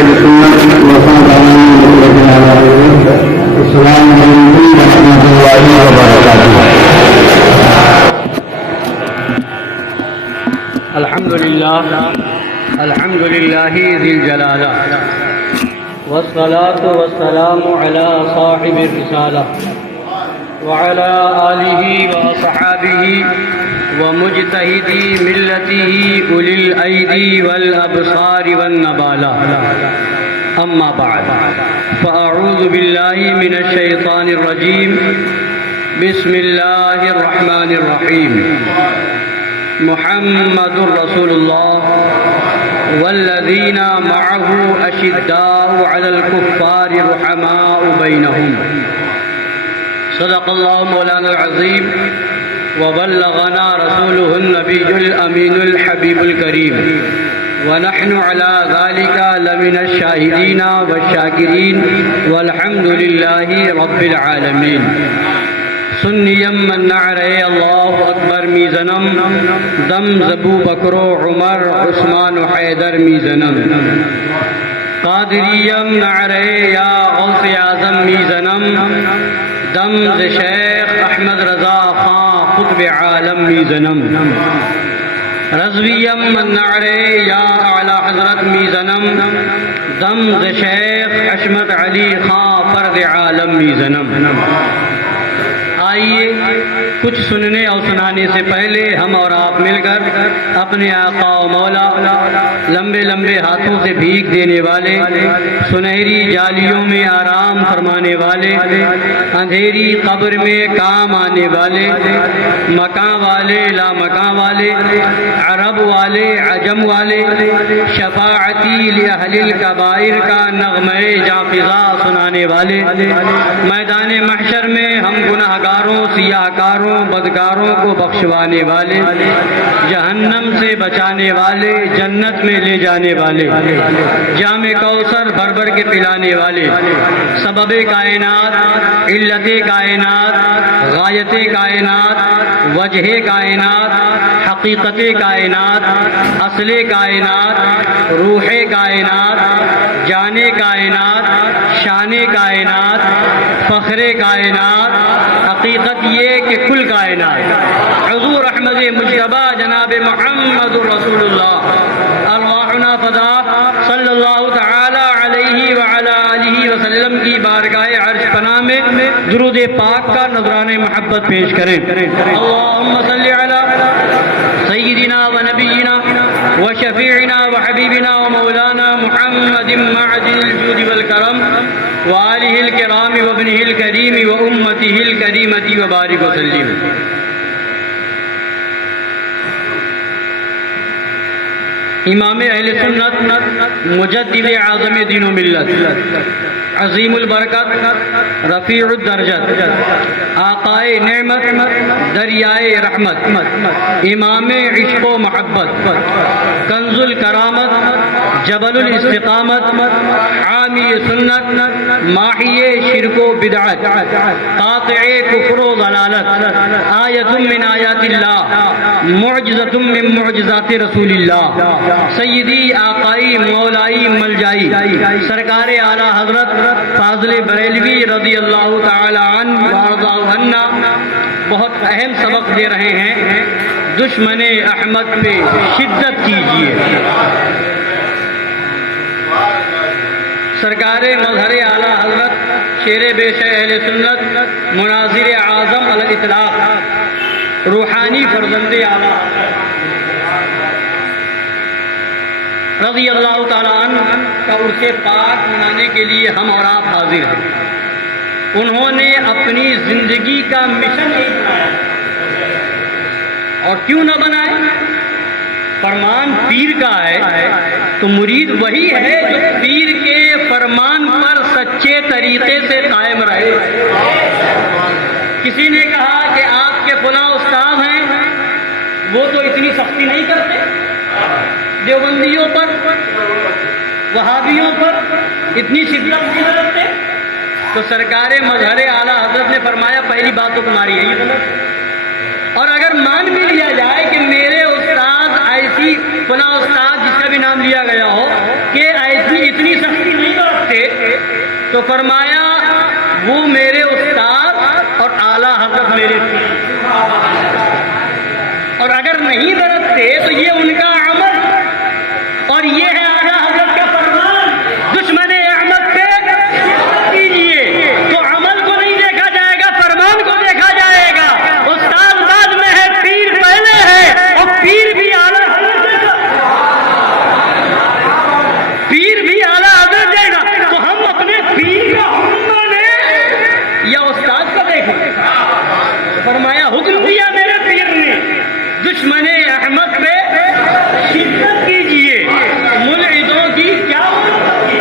السنة السلام علیکم ورحمۃ اللہ وبرکاتہ۔ الحمد للہ ذی الجلالہ والصلاة والسلام علی صاحب الرسالہ وعلى آلہ وأصحابہ ومجتہدی ملتہ اولی الایدی والابصار والنبالہ، اما بعد فاعوذ باللہ من الشیطان الرجیم، بسم اللہ الرحمن الرحیم۔ محمد رسول اللہ والذین معه اشداء علی الکفار رحماء بینہم، صدق اللہ مولانا العظیم وبلغنا رسوله النبی الامین الحبیب الکریم، ونحن على ذلك لمن الشاهدين والشاكرين والحمد لله رب العالمين۔ سنیم من نعرے اللہ اکبر میزنم، دم زبو بکرو عمر عثمان و حیدر میزنم، قادریم نعرے یا غوث اعظم میزنم، دم ز شیخ احمد رضا خان قطب عالم میزنم، رضویم من نعرے یا اعلی حضرت میزنم، دم ز شیخ حشمت علی خان فرد عالم میزنم۔ آئیے کچھ سننے اور سنانے سے پہلے ہم اور آپ مل کر اپنے آقا و مولا لمبے لمبے ہاتھوں سے بھیک دینے والے، سنہری جالیوں میں آرام فرمانے والے، اندھیری قبر میں کام آنے والے، مکان والے لا مکان والے، عرب والے عجم والے، شفاعتی لأہل الکبائر کا نغمہ جافزا سنانے والے، میدان محشر میں ہم گناہگاروں سیاہ کاروں بدکاروں کو بخشوانے والے، جہنم سے بچانے والے، جنت میں لے جانے والے، جام کوثر بھر بھر کے پلانے والے، سبب کائنات، علت کائنات، غایت کائنات، وجہ کائنات، حقیقت کائنات، اصل کائنات، روح کائنات، جان کائنات، شان کائنات، فخر کائنات، حقیقت یہ کہ کل کائنات حضور احمد مجتبیٰ جناب محمد رسول اللہ ارواحنا فدا صلی اللہ تعالی علیہ وعلی آلہ وسلم کی بارگاہ عرش پناہ میں درود پاک کا نذرانِ محبت پیش کریں۔ اللہم صلی علی سیدنا و نبینا و شفیعنا و حبیبنا و مولانا محمد معدن الجود والکرم وآلہ الکرام وابنہ الکریم وامتہ الکریمۃ وبارک وسلم۔ امام اہل سنت، مجدد اعظم دین و ملت، عظیم البرکت، رفیع الدرجت، آقائے نعمت، دریائے رحمت، امام عشق و محبت، کنز الکرامت، جبل الاستقامت، حامی سنت، ماحی شرک و بدعت، قاطع کفر و ضلالت، آیت من آیات اللہ، معجزۃ من معجزات رسول اللہ، سیدی آقائی مولائی ملجائی سرکار اعلی حضرت فاضل بریلوی رضی اللہ تعالی عنہ وارضاہ عنہ بہت اہم سبق دے رہے ہیں۔ دشمن احمد پہ شدت کیجیے۔ سرکار مظہر اعلی حضرت شیر بیش اہل سنت، مناظر اعظم علی الاطلاق، روحانی فرزند اعلی رضی اللہ تعالیٰ عنہ کا عرص پاک منانے کے لیے ہم اور آپ حاضر ہیں۔ انہوں نے اپنی زندگی کا مشن نہیں بنایا، اور کیوں نہ بنائے؟ فرمان پیر کا ہے تو مرید وہی ہے جو پیر کے فرمان پر سچے طریقے سے قائم رہے۔ کسی نے کہا کہ آپ کے فلاں استاد ہیں، وہ تو اتنی سختی نہیں کرتے، دیوبندیوں پر وہابیوں پر اتنی شدت نہیں کرتے، تو سرکار مظہر اعلیٰ حضرت نے فرمایا پہلی بات تو تمہاری یہی غلط ہے۔ اور اگر مان بھی لیا جائے کہ میرے استاد ایسی فلاں استاد جس کا بھی نام لیا گیا ہو کہ ایسی اتنی سختی تو فرمایا وہ میرے استاد اور اعلیٰ حضرت میرے تھے، اور اگر نہیں برتتے تو یہ ان کا عمل اور یہ ہے اعلیٰ حضرت کا فرمان، دشمن احمد پہ کیجیے تو عمل کو نہیں دیکھا جائے گا، فرمان کو دیکھا جائے گا۔ استاد بعد میں ہے، پیر پہلے ہے، اور پیر بھی اعلیٰ حضرت دے گا، پیر بھی اعلیٰ حضرت دے گا، تو ہم اپنے پیر کا حکم مانیں یا استاد کا دیکھیں؟ فرمایا حکم دیا میرے پیر نے، دشمن احمد پہ شدت کیجیے، ملحدوں کی کیا مربت کی،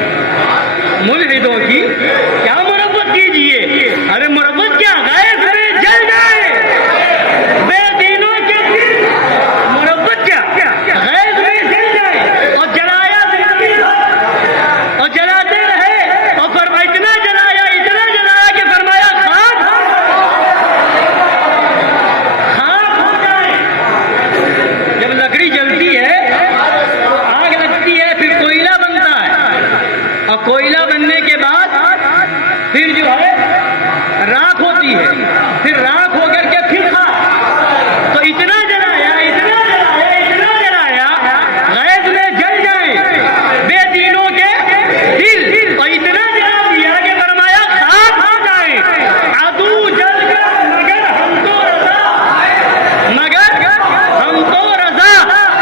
ملحدوں کی کیا مربت کیجیے، ارے مربت کیا، غیظ میں جل جائے بے دینوں کے دل، مربت کیا، غیظ میں جل جائے اور جلایا زندگی بھر اور جلاتے رہے، اور فرمایا اتنا جلایا کہ فرمایا خاک ہو جائے۔ جب لکڑی جلتی ہے تو آگ لگتی ہے، پھر کوئلہ بنتا ہے، اور کوئلہ بننے کے بعد پھر جو ہے راکھ ہوتی ہے، پھر راکھ ہو کر کے پھر خاک، تو اتنا جلایا اتنا جلایا اتنا جلایا غیظ میں جل جائیں بے دینوں کے دل، اور اتنا جلا دیا کہ فرمایا خاک ہو جائیں، عدو جل کر مگر ہم تو رضا، مگر ہم تو رضا،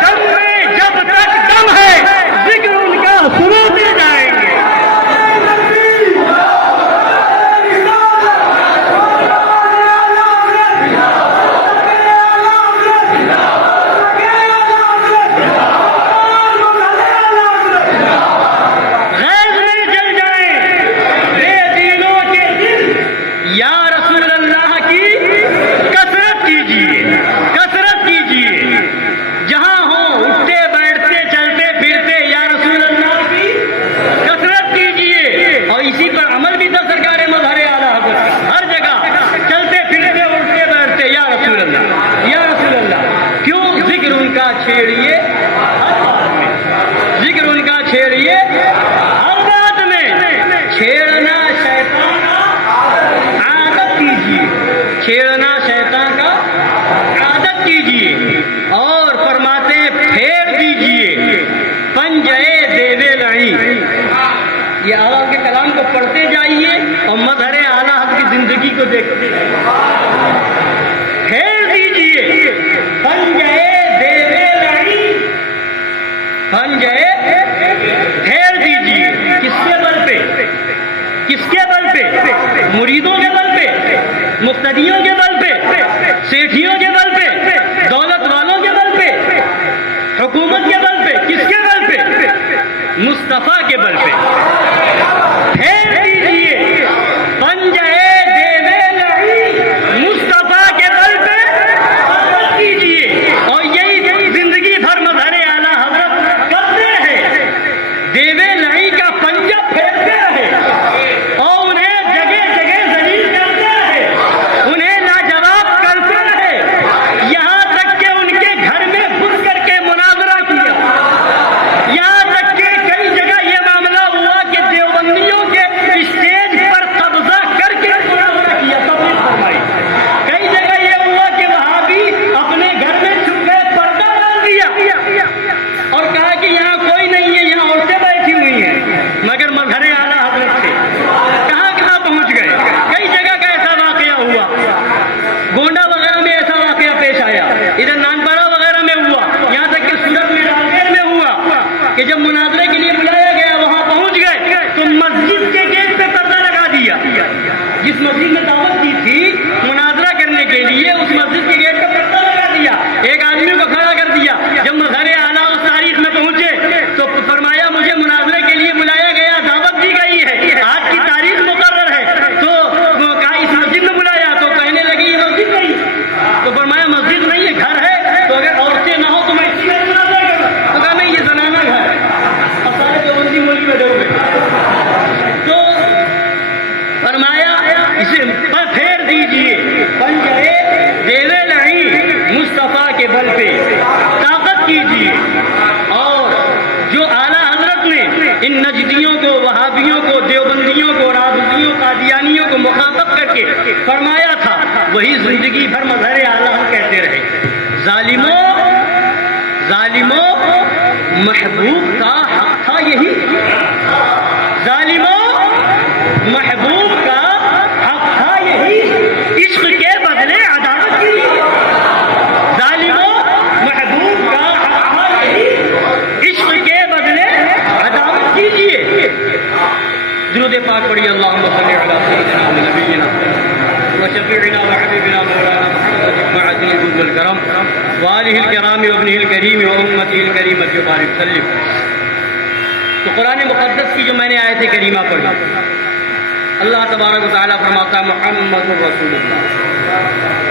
دم میں جب تک دم ہے ذکر ان کا سناتے جائیں گے۔ غیظ میں جل جائیں بے دینوں کے دل، یا رسول اللہ کی کثرت کیجیے، کثرت کیجیے، جہاں ہوں اٹھتے بیٹھتے چلتے پھرتے یا رسول اللہ کی کثرت کیجیے، اور اسی پر عمل بھی تھا سرکار مظہر اعلیٰ حضرت کا، ہر جگہ چلتے پھرتے اٹھتے بیٹھتے یا رسول اللہ یا رسول اللہ، کیوں ذکر ان کا چھیڑیے ہر بات میں، ذکر ان کا چھیڑیے ہر بات میں، چھیڑنا شیطان کا عادت کیجیے، چھیڑنا شیطان کا عادت کیجیے، اور فرماتے ہیں پھیر دیجیے پنجے دیوے لڑی، یہ اعلیٰ کے کلام کو پڑھتے جائیے اور مظہر اعلیٰ کی زندگی کو دیکھتے جائیے، پھیر دیجیے پنجے دیوے لڑی، پنجے پھیر دیجیے، کس کے بل پہ، کس کے بل پہ، مریدوں کے بل پہ، مقتدیوں کے بل پہ، سیٹھیوں کے بل پہ، دولت والوں کے بل پہ، حکومت کے بل پہ، کس کے بل پہ، مصطفیٰ کے بل پہ، پھیر دیجیے پنجے دیوے لڑی، مصطفیٰ کے بل پہ عمل کیجیے، اور یہی زندگی بھر مظہر اعلیٰ حضرت کرتے رہے، دیوے لڑی کا پنجہ پھیرتے رہے، اور انہیں جگہ جگہ ذلیل کرتے رہے، انہیں لاجواب کرتے رہے، یہاں تک کہ ان کے گھر میں گھس کر کے مناظرہ کیا، یہاں تک کہ کئی جگہ یہ معاملہ ہوا کہ دیوبندیوں کے اسٹیج پر قبضہ کر کے مناظرہ کیا، تبلیغ فرمائی، کئی جگہ یہ ہوا کہ وہابی اپنے گھر میں چھپ گئے، پردہ ڈال دیا اور کہا کہ یہاں کوئی نہیں ہے، یہاں عورتیں بیٹھی ہوئی ہیں، مگر مظہر اعلیٰ حضرت سے کہاں کہاں پہنچ گئے، کئی جگہ کا ایسا واقعہ ہوا، گونڈا وغیرہ میں ایسا واقعہ پیش آیا، ادھر نانپارا وغیرہ میں ہوا، یہاں تک کہ سورت میں رامگڑھ میں ہوا کہ جب مناظرے کے لیے بلایا گیا وہاں پہنچ گئے تو مسجد کے گیٹ پہ پردہ لگا دیا، جس مسجد میں دعوت دی تھی مناظرہ کرنے کے لیے اس مسجد کے گیٹ پہ پردہ لگا دیا، ایک آدمی کو کھڑا کر دیا، جب مظہر اعلیٰ اس تاریخ میں پہنچے تو فرمایا مجھے مناظرے کے لیے بلایا گیا، دعوت دی گئی ہے، آج کی تاریخ مقرر ہے، تو کہا اس مسجد میں بلایا، تو کہنے لگی یہ مسجد نہیں، تو فرمایا مسجد نہیں ہے گھر ہے، تو اگر عورتیں نہ ہو تو میں اسی میں مناظرہ کروں، تو کہا نہیں یہ زنانہ گھر ہے، اب سارے دیوبندی مولوی بیٹھے ہوئے، تو فرمایا اسے پھیر دیجیے پنجے دیوے لڑی، مصطفیٰ کے بل پہ طاقت کیجیے، اور جو اعلیٰ حضرت نے ان نجدیوں کو، وہابیوں کو، دیوبندیوں کو، فرمایا تھا وہی زندگی بھر مظہر اعلیٰ ہم کہتے رہے. ظالموں محبوب کا حق تھا یہی. ظالموں محبوب کا حق تھا یہی. عشق کے بدلے عداوت کیجیے. ظالموں محبوب کا حق تھا یہی. عشق کے بدلے عداوت کیجیے. درود پاک پڑھیے. اللہم صلی علی سیدنا و نبینا وشفیعنا وحبیبنا مولانا محمد مع الجود والکرم وآلہ الکرام وابنہ الکریم وامتہ الکریمۃ وبارک وسلم. تو قرآن مقدس کی جو میں نے آیت کریمہ پڑھی، اللہ تبارک و تعالیٰ فرماتا ہے محمد رسول اللہ،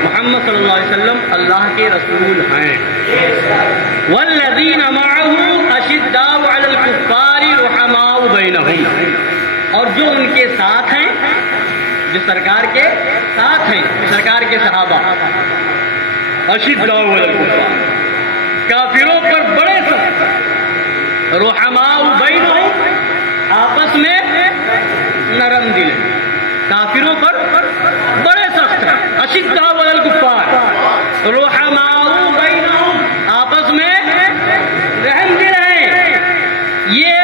محمد صلی اللہ علیہ وسلم اللہ کے رسول ہیں. والذین معہ اشداء علی الکفار رحماء بینہم، اور جو ان کے ساتھ ہیں، جو سرکار کے ساتھ ہیں، سرکار کے صحابہ، اشداء علی الکفار، کافروں پر بڑے سخت، رحماء بینہم، آپس میں نرم دل ہیں. کافروں پر بڑے سخت ہیں. اشداء علی الکفار رحماء بینہم، آپس میں رحم دل ہیں. یہ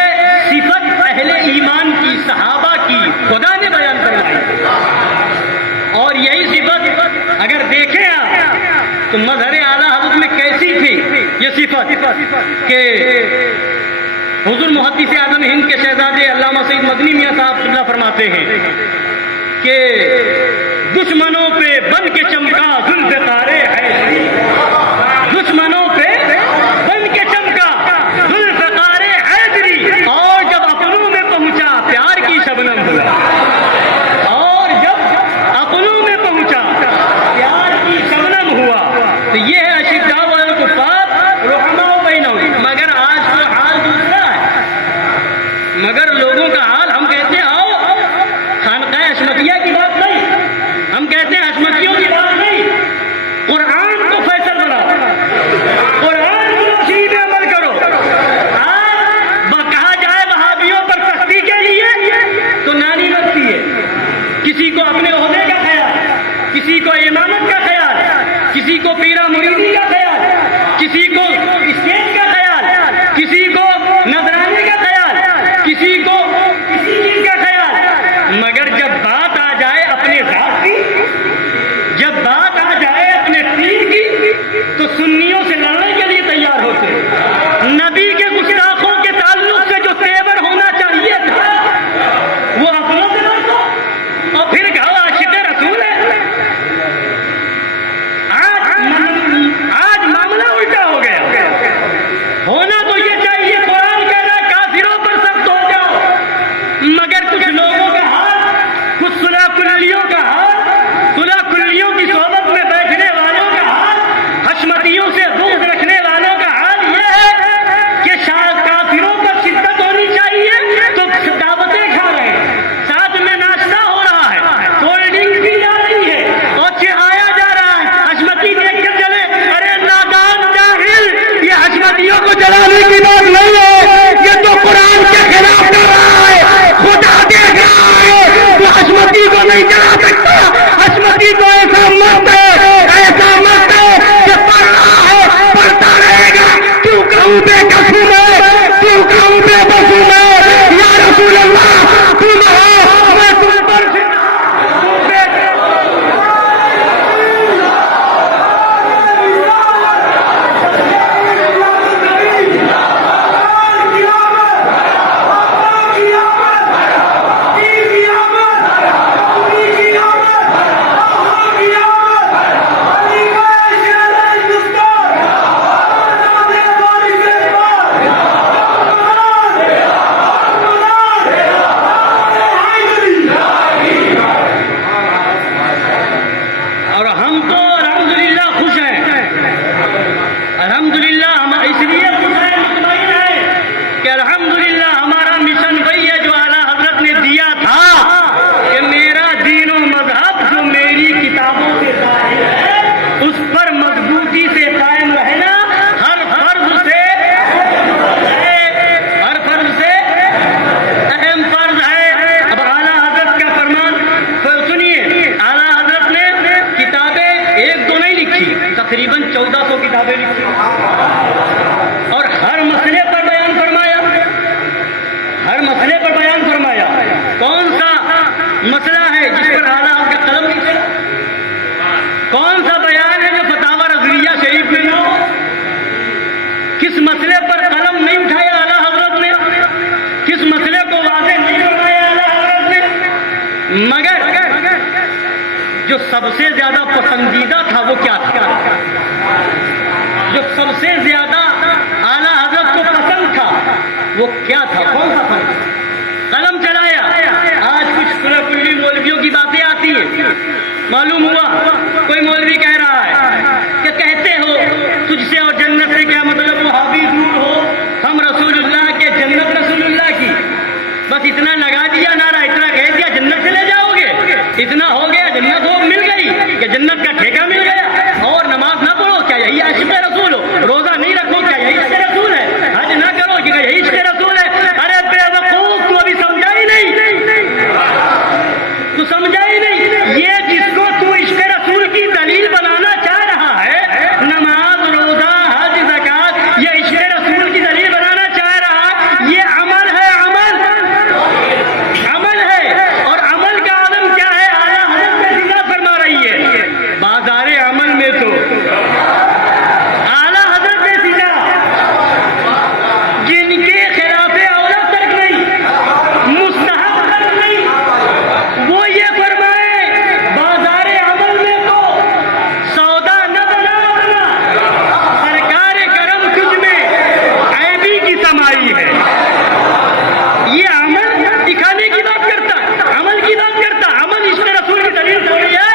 صفت اہل ایمان کی، صحابہ کی خدا نے بیان کروائی. اور یہی صفت اگر دیکھیں آپ تو مظہر اعلیٰ حضرت میں کیسی تھی یہ صفت کہ حضور محدث اعظم ہند کے شہزادے علامہ سید مدنی میاں صاحب قبلہ فرماتے ہیں کہ دشمنوں پہ بن کے چمکا ذوالفقار حیدری. دشمنوں پہ بن کے چمکا ذوالفقار حیدری، اور جب اپنوں میں پہنچا پیار کی شبنم ہوا. اور جب اپنوں میں پہنچا پیار کی شبنم ہوا. تو یہ ہے اشداء علی الکفار رحماء بینہم. مگر آج تو حال دوسرا ہے. مگر لوگوں کا حال، ہم کہتے ہیں آؤ خانقاہ حشمتیہ کی بات نہیں، ہم کہتے ہیں حشمتیوں کی بات نہیں، قرآن کو فیصل بناؤ، قرآن کی روشنی پہ عمل کرو. کہا جائے وہابیوں پر سختی کے لیے تو نانی لگتی ہے. کسی کو اپنے عہدے کا خیال، کسی کو امامت کا خیال، کسی کو پیرا مریدی کا خیال، کسی کو اسٹیج کا خیال، کسی کو نذرانے کا خیال، کسی کو کسی چیز کا خیال. مگر جب بات آ جائے اپنے ذات کی، جب بات آ جائے اپنے دین کی، تو سنیوں سے لڑنے کے لیے تیار ہوتے ہیں. نبی کے گستاخوں کے تعلق سے جو تیور ہونا چاہیے تھا وہ اپنوں سے لڑتا، اور پھر کہو عاشق رسول ہے. آج معاملہ الٹا ہو گیا. ہونا تو یہ چاہیے، قرآن کہہ رہا ہے کافروں پر سخت ہو جاؤ. مگر کچھ لوگوں کا حال، کچھ صلح کلیوں کا حال، صلح کلیوں کی صحبت میں بیٹھنے والوں کا حال، حشمتیوں سے بغض رکھنے والوں کا حال یہ ہے کہ کافروں پر شدت ہونی چاہیے تو دعوتیں کھا رہے ہیں، ساتھ میں ناشتہ ہو رہا ہے، کولڈ ڈرنک بھی جا رہی ہے اور چڑھایا جا رہا ہے. حشمتی دیکھ کر چلے، ارے نادان جاہل، یہ حشمتیوں کو جلانے کی بات نہیں ہے، یہ تو قرآن کے خلاف کر رہا ہے. خدا مسئلے پر بیان فرمایا. کون سا مسئلہ ہے جس پر اعلیٰ حضرت کا قلم نہیں چلا؟ کون سا بیان ہے جو فتاوی رضویہ شریف میں نہ ہو؟ کس مسئلے پر قلم نہیں اٹھایا اعلیٰ حضرت نے؟ کس مسئلے کو واضح نہیں فرمایا اعلیٰ حضرت نے؟ مگر جو سب سے زیادہ پسندیدہ تھا وہ کیا تھا؟ جو سب سے زیادہ اعلیٰ حضرت کو پسند تھا وہ کیا تھا؟ کون سا تھا؟ قلم چلایا. آج کچھ کلی مولویوں کی باتیں آتی ہیں. معلوم ہوا کوئی مولوی کہہ رہا ہے کہ کہتے ہو تجھ سے اور جنت سے کیا مطلب، وہابی دور ہو، ہم رسول اللہ کے جنت رسول اللہ کی. بس اتنا لگا دیا نعرہ، اتنا کہہ دیا جنت سے لے جاؤ گے، اتنا ہو گیا، جنت ہو مل گئی کہ جنت کا ٹھیکہ مل گیا. اور نماز نہ پڑھو کیا یہی عشق رسول ہو؟ روزہ نہیں رکھو کیا یہی عشق رسول ہے؟ حج نہ کرو کیا یہی عشق رسول ہے؟ ارے بے وقوف، تو ابھی سمجھا ہی نہیں، تو سمجھا ہی نہیں. یہ جس کو تو عشق رسول کی دلیل بنانا چاہ رہا ہے، نماز، روزہ، حج، زکات، یہ عشق رسول کی دلیل بنانا چاہ رہا ہے، یہ عمل ہے، عمل ہے. اور عمل کا عالم کیا ہے؟ اعلیٰ حضرت میں سیدھا فرما رہی ہے. بازار عمل میں تو اعلیٰ حضرت میں سیدھا جن کے خلاف اولا ترک نہیں، مستحب ترک نہیں، وہ یہ فرمائے بازار عمل میں تو سودا نہ بنا اپنا، سرکار کرم تجھ میں عیبی کی سمائی ہے. یہ عمل دکھانے کی بات کرتا ہے، عمل کی بات کرتا ہے. عمل عشق رسول کی دلیل تھوڑی ہے.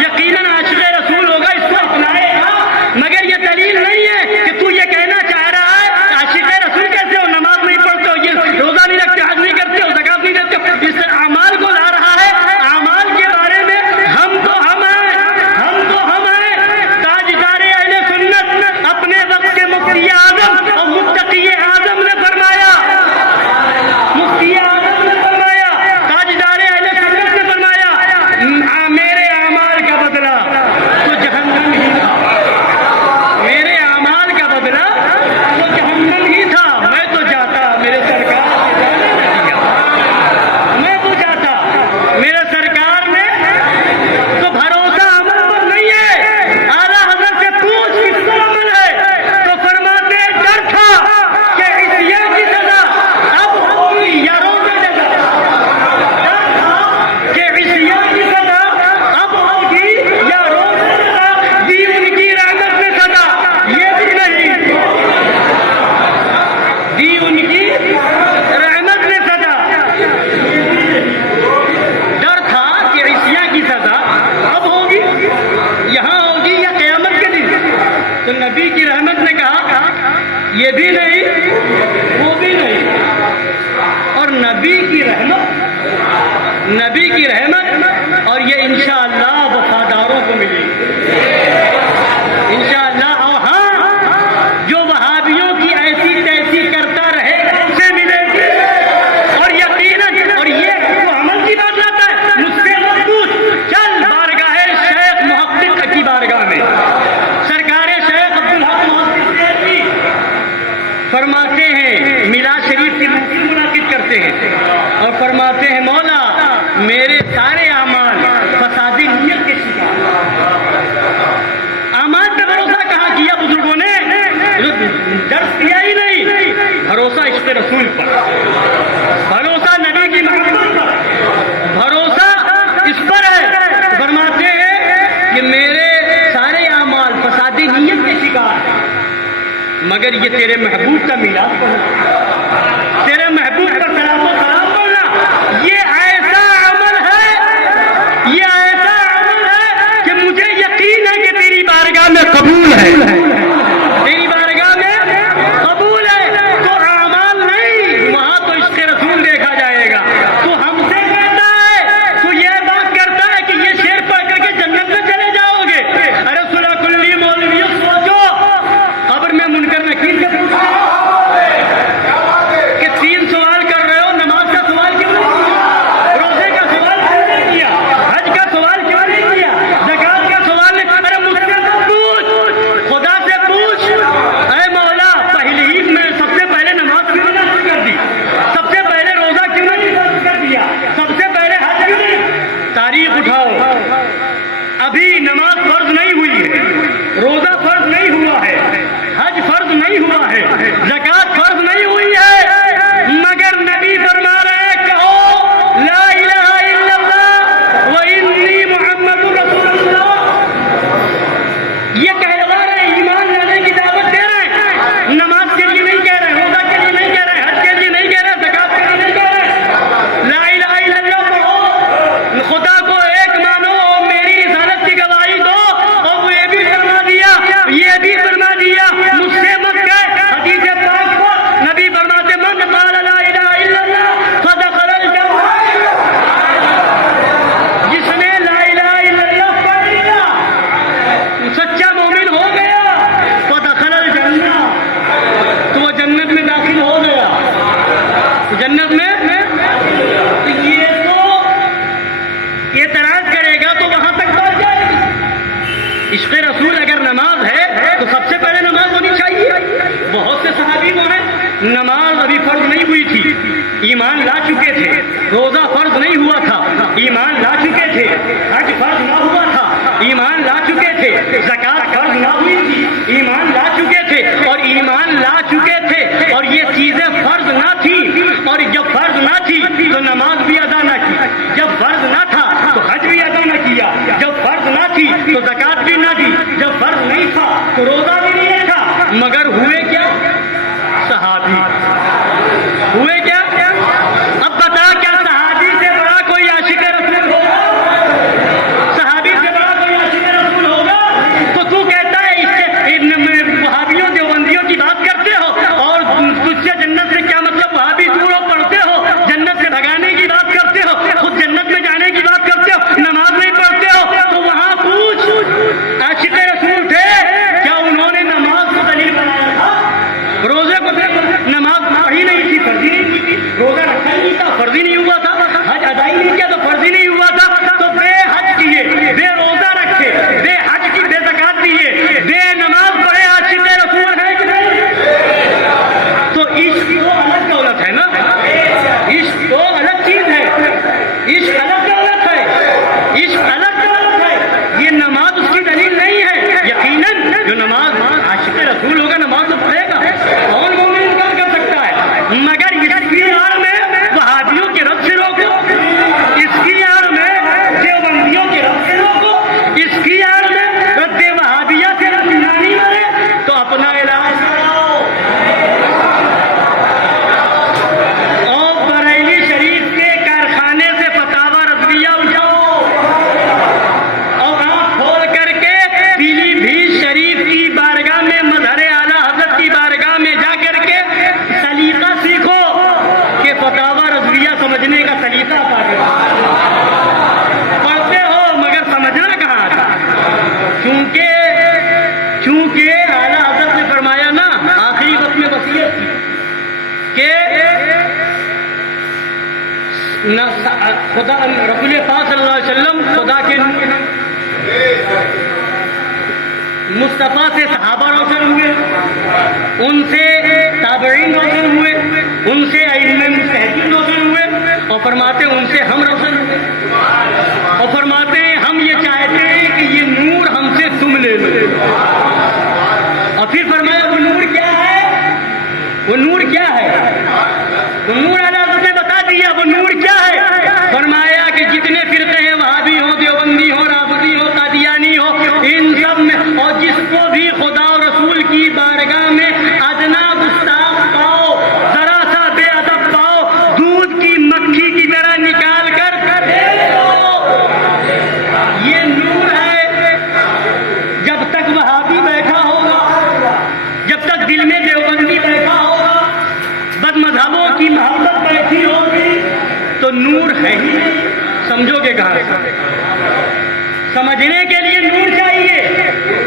یقیناً عاشق رسول ہوگا، اس کو اپنائے گا، مگر یہ دلیل نہیں ہے کہ تو یہ کہنا چاہ رہا ہے کہ عاشق رسول کیسے ہو، نماز نہیں پڑھتے ہو، یہ روزہ نہیں رکھتے، حج نہیں کرتے ہو، زکات نہیں دیتے ہو. اس اعمال کو لا رہا ہے. اعمال کے بارے میں ہم تو ہم ہیں تاجدار اہل سنت، اپنے وقت کے مفتی اعظم اور متقی اعظم نے فرمایا، مفتی اعظم نے فرمایا، تاجدار اہل سنت نے فرمایا، میرے اعمال کا بدلہ تو جہنم ہی تھا، میرے اعمال کا بدلہ تو جہنم ہی تھا. میں تو جاتا میرے سرکار نے جانے نہ دیا، میں تو جاتا میرے سرکار نے تو بھروسہ عمل پر نہیں ہے. اعلیٰ حضرت سے پوچھ کس پر عمل ہے تو فرماتے ڈر تھا کہ عصیان کی سزا اب ہوگی یا روزہ جزا، ڈر تھا کہ عصیان کی سزا اب ہوگی یا روزہ جزا، دی ان کی رحمت میں سزا یہ بھی نہیں، دی ان کی رحمت میں سزا. ڈر تھا کہ عصیان کی سزا اب ہوگی، یہاں ہوگی یا قیامت کے دن. تو نبی کی رحمت نے کہا یہ بھی نہیں وہ بھی نہیں. اور نبی کی رحمت اور یہ انشاءاللہ وفاداروں کو ملے گی انشاءاللہ. اور ہاں جو وہابیوں کی ایسی تیسی کرتا رہے گا اسے ملے گی. اور یقیناً، اور یہ وہ عمل کی بات لاتا ہے، مجھ سے مت پوچھ، چل بارگاہ شیخ محقق کی بارگاہ میں. سرکار شیخ عبدالحق محقق دیلوی فرماتے ہیں، میلاد شریف کی محفل منعقد کرتے ہیں اور فرماتے ہیں مولا میرے سارے اعمال فسادی نیت کے شکار. اعمال پہ بھروسہ کہاں کیا بزرگوں نے؟ درس دیا ہی نہیں. بھروسہ عشق رسول پر، بھروسہ نبی کی محبت پر، بھروسہ اس پر ہے. فرماتے ہیں کہ میرے سارے اعمال فسادی نیت کے شکار، مگر یہ تیرے محبوب کا میلاد پڑھنا، تیرے محبوب کا سلام و سلام پڑھنا، یہ ایسا عمل ہے، یہ ایسا عمل ہے کہ مجھے یقین ہے کہ تیری بارگاہ میں قبول ہے، تیری بارگاہ میں قبول ہے. تو اعمال نہیں، وہاں تو عشق رسول دیکھا نماز ابھی فرض نہیں ہوئی تھی، ایمان لا چکے تھے، روزہ فرض نہیں ہوا تھا، ایمان لا چکے تھے، حج فرض نہ ہوا تھا، ایمان لا چکے تھے، زکوٰۃ فرض نہ ہوئی تھی، ایمان لا چکے تھے، اور ایمان لا چکے تھے اور یہ چیزیں فرض نہ تھی، اور جب فرض نہ تھی تو نماز بھی ادا نہ کی، جب فرض نہ تھا تو حج بھی ادا نہ کیا، جب فرض نہ تھی تو زکوٰۃ بھی نہ دی، جب فرض نہیں تھا تو روزہ بھی نہیں رکھا، مگر ہوئے کیا؟ صحابی ہوئے کیا؟ اب بتا، کیا صحابی سے بڑا کوئی عاشق رسول ہوگا؟ صحابی سے بڑا کوئی عاشق رسول ہوگا؟ تو کہتا ہے اس سے وہابیوں دیوبندیوں کی بات کرتے ہو، اور تجھ سے جنت سے کیا مطلب؟ وہابی دور ہو، پڑھتے ہو، جنت سے بھگانے کی بات کرتے ہو، خود جنت میں جانے کی بات کرتے ہو، نماز نہیں پڑھتے ہو، تو وہاں پوچھ عاشق رسول تھے کیا انہوں نے نماز کو دلیل بنایا تھا؟ روزے کو نماز پڑھی نہیں تھی، فرضی نہیں تھی، روزہ رکھا ہی نہیں تھا، فرضی نہیں ہوا تھا، حج ادا ہی نہیں کیا تو فرضی نہیں ہوا تھا، تو بے حج کیے، بے روزہ رکھے، بے حج کی بے زکات دیے، بے نماز پڑھے عاشق رسول ہے کہ نہیں؟ تو عشق تو الگ دولت ہے نا، عشق تو الگ چیز ہے، عشق الگ دولت ہے، عشق الگ دولت ہے، یہ نماز اس کی دلیل نہیں ہے۔ یقیناً جو نماز عاشق رسول ہوگا نماز تو پڑھے گا، کون مومن انکار کر سکتا ہے، مگر اس کی آڑ میں وہابیوں کے رد سے روکو، اس کی آڑ میں دیوبندیوں کے رد سے روکو، اس کی آڑ میں رد وہابیہ سے رد نہ نہیں مرے تو اپنا علاج کراؤ، اور بریلی شریف کے کارخانے سے فتاوی رضویہ اٹھاؤ، اور آنکھ کھول کر کے پیلی بھیت شریف کی بارگاہ میں مظہر اعلیٰ حضرت کی بارگاہ میں جا کر کے سلیقہ سیکھو کہ فتاوی رضویہ سمجھنے کا سلیقہ پا کر پڑھتے ہو مگر سمجھنا کہاں آتا، چونکہ اعلیٰ حضرت نے فرمایا نا، آخری وقت میں وصیت کی کہ خدا رسول پاک صلی اللہ علیہ وسلم خدا کے مصطفیٰ سے صحابہ روشن ہوئے، ان سے تابعین روشن ہوئے، ان سے ائمہ مجتہدین روشن ہوئے، اور فرماتے ہیں ان سے ہم روشن ہوئے، اور فرماتے ہیں ہم یہ چاہتے ہیں کہ یہ نور ہم سے تم لے لو، اور پھر فرمایا وہ نور کیا ہے؟ وہ نور کیا ہے؟ وہ نور اعلیٰ حضرت نے بتا دیا وہ نور کیا ہے، فرمایا کہ جتنے فرقے ہیں، وہابی ہو، دیوبندی ہو، رافضی ہو، قادیانی ہو، ان سب میں، اور جس کو بھی خدا و رسول کی بارگاہ میں ادنا گستاخ پاؤ، ذرا سا بے ادب پاؤ، دودھ کی مکھی کی طرح نکال کر دے دو، یہ نور ہے۔ جب تک وہابی بیٹھا ہوگا، جب تک دل میں دیوبندی بیٹھا ہوگا، بد مذہبوں کی محبت بیٹھی ہوگی، تو نور ہے ہی نہیں، سمجھو گے کہاں سے؟ سمجھنے کے لیے نور چاہیے،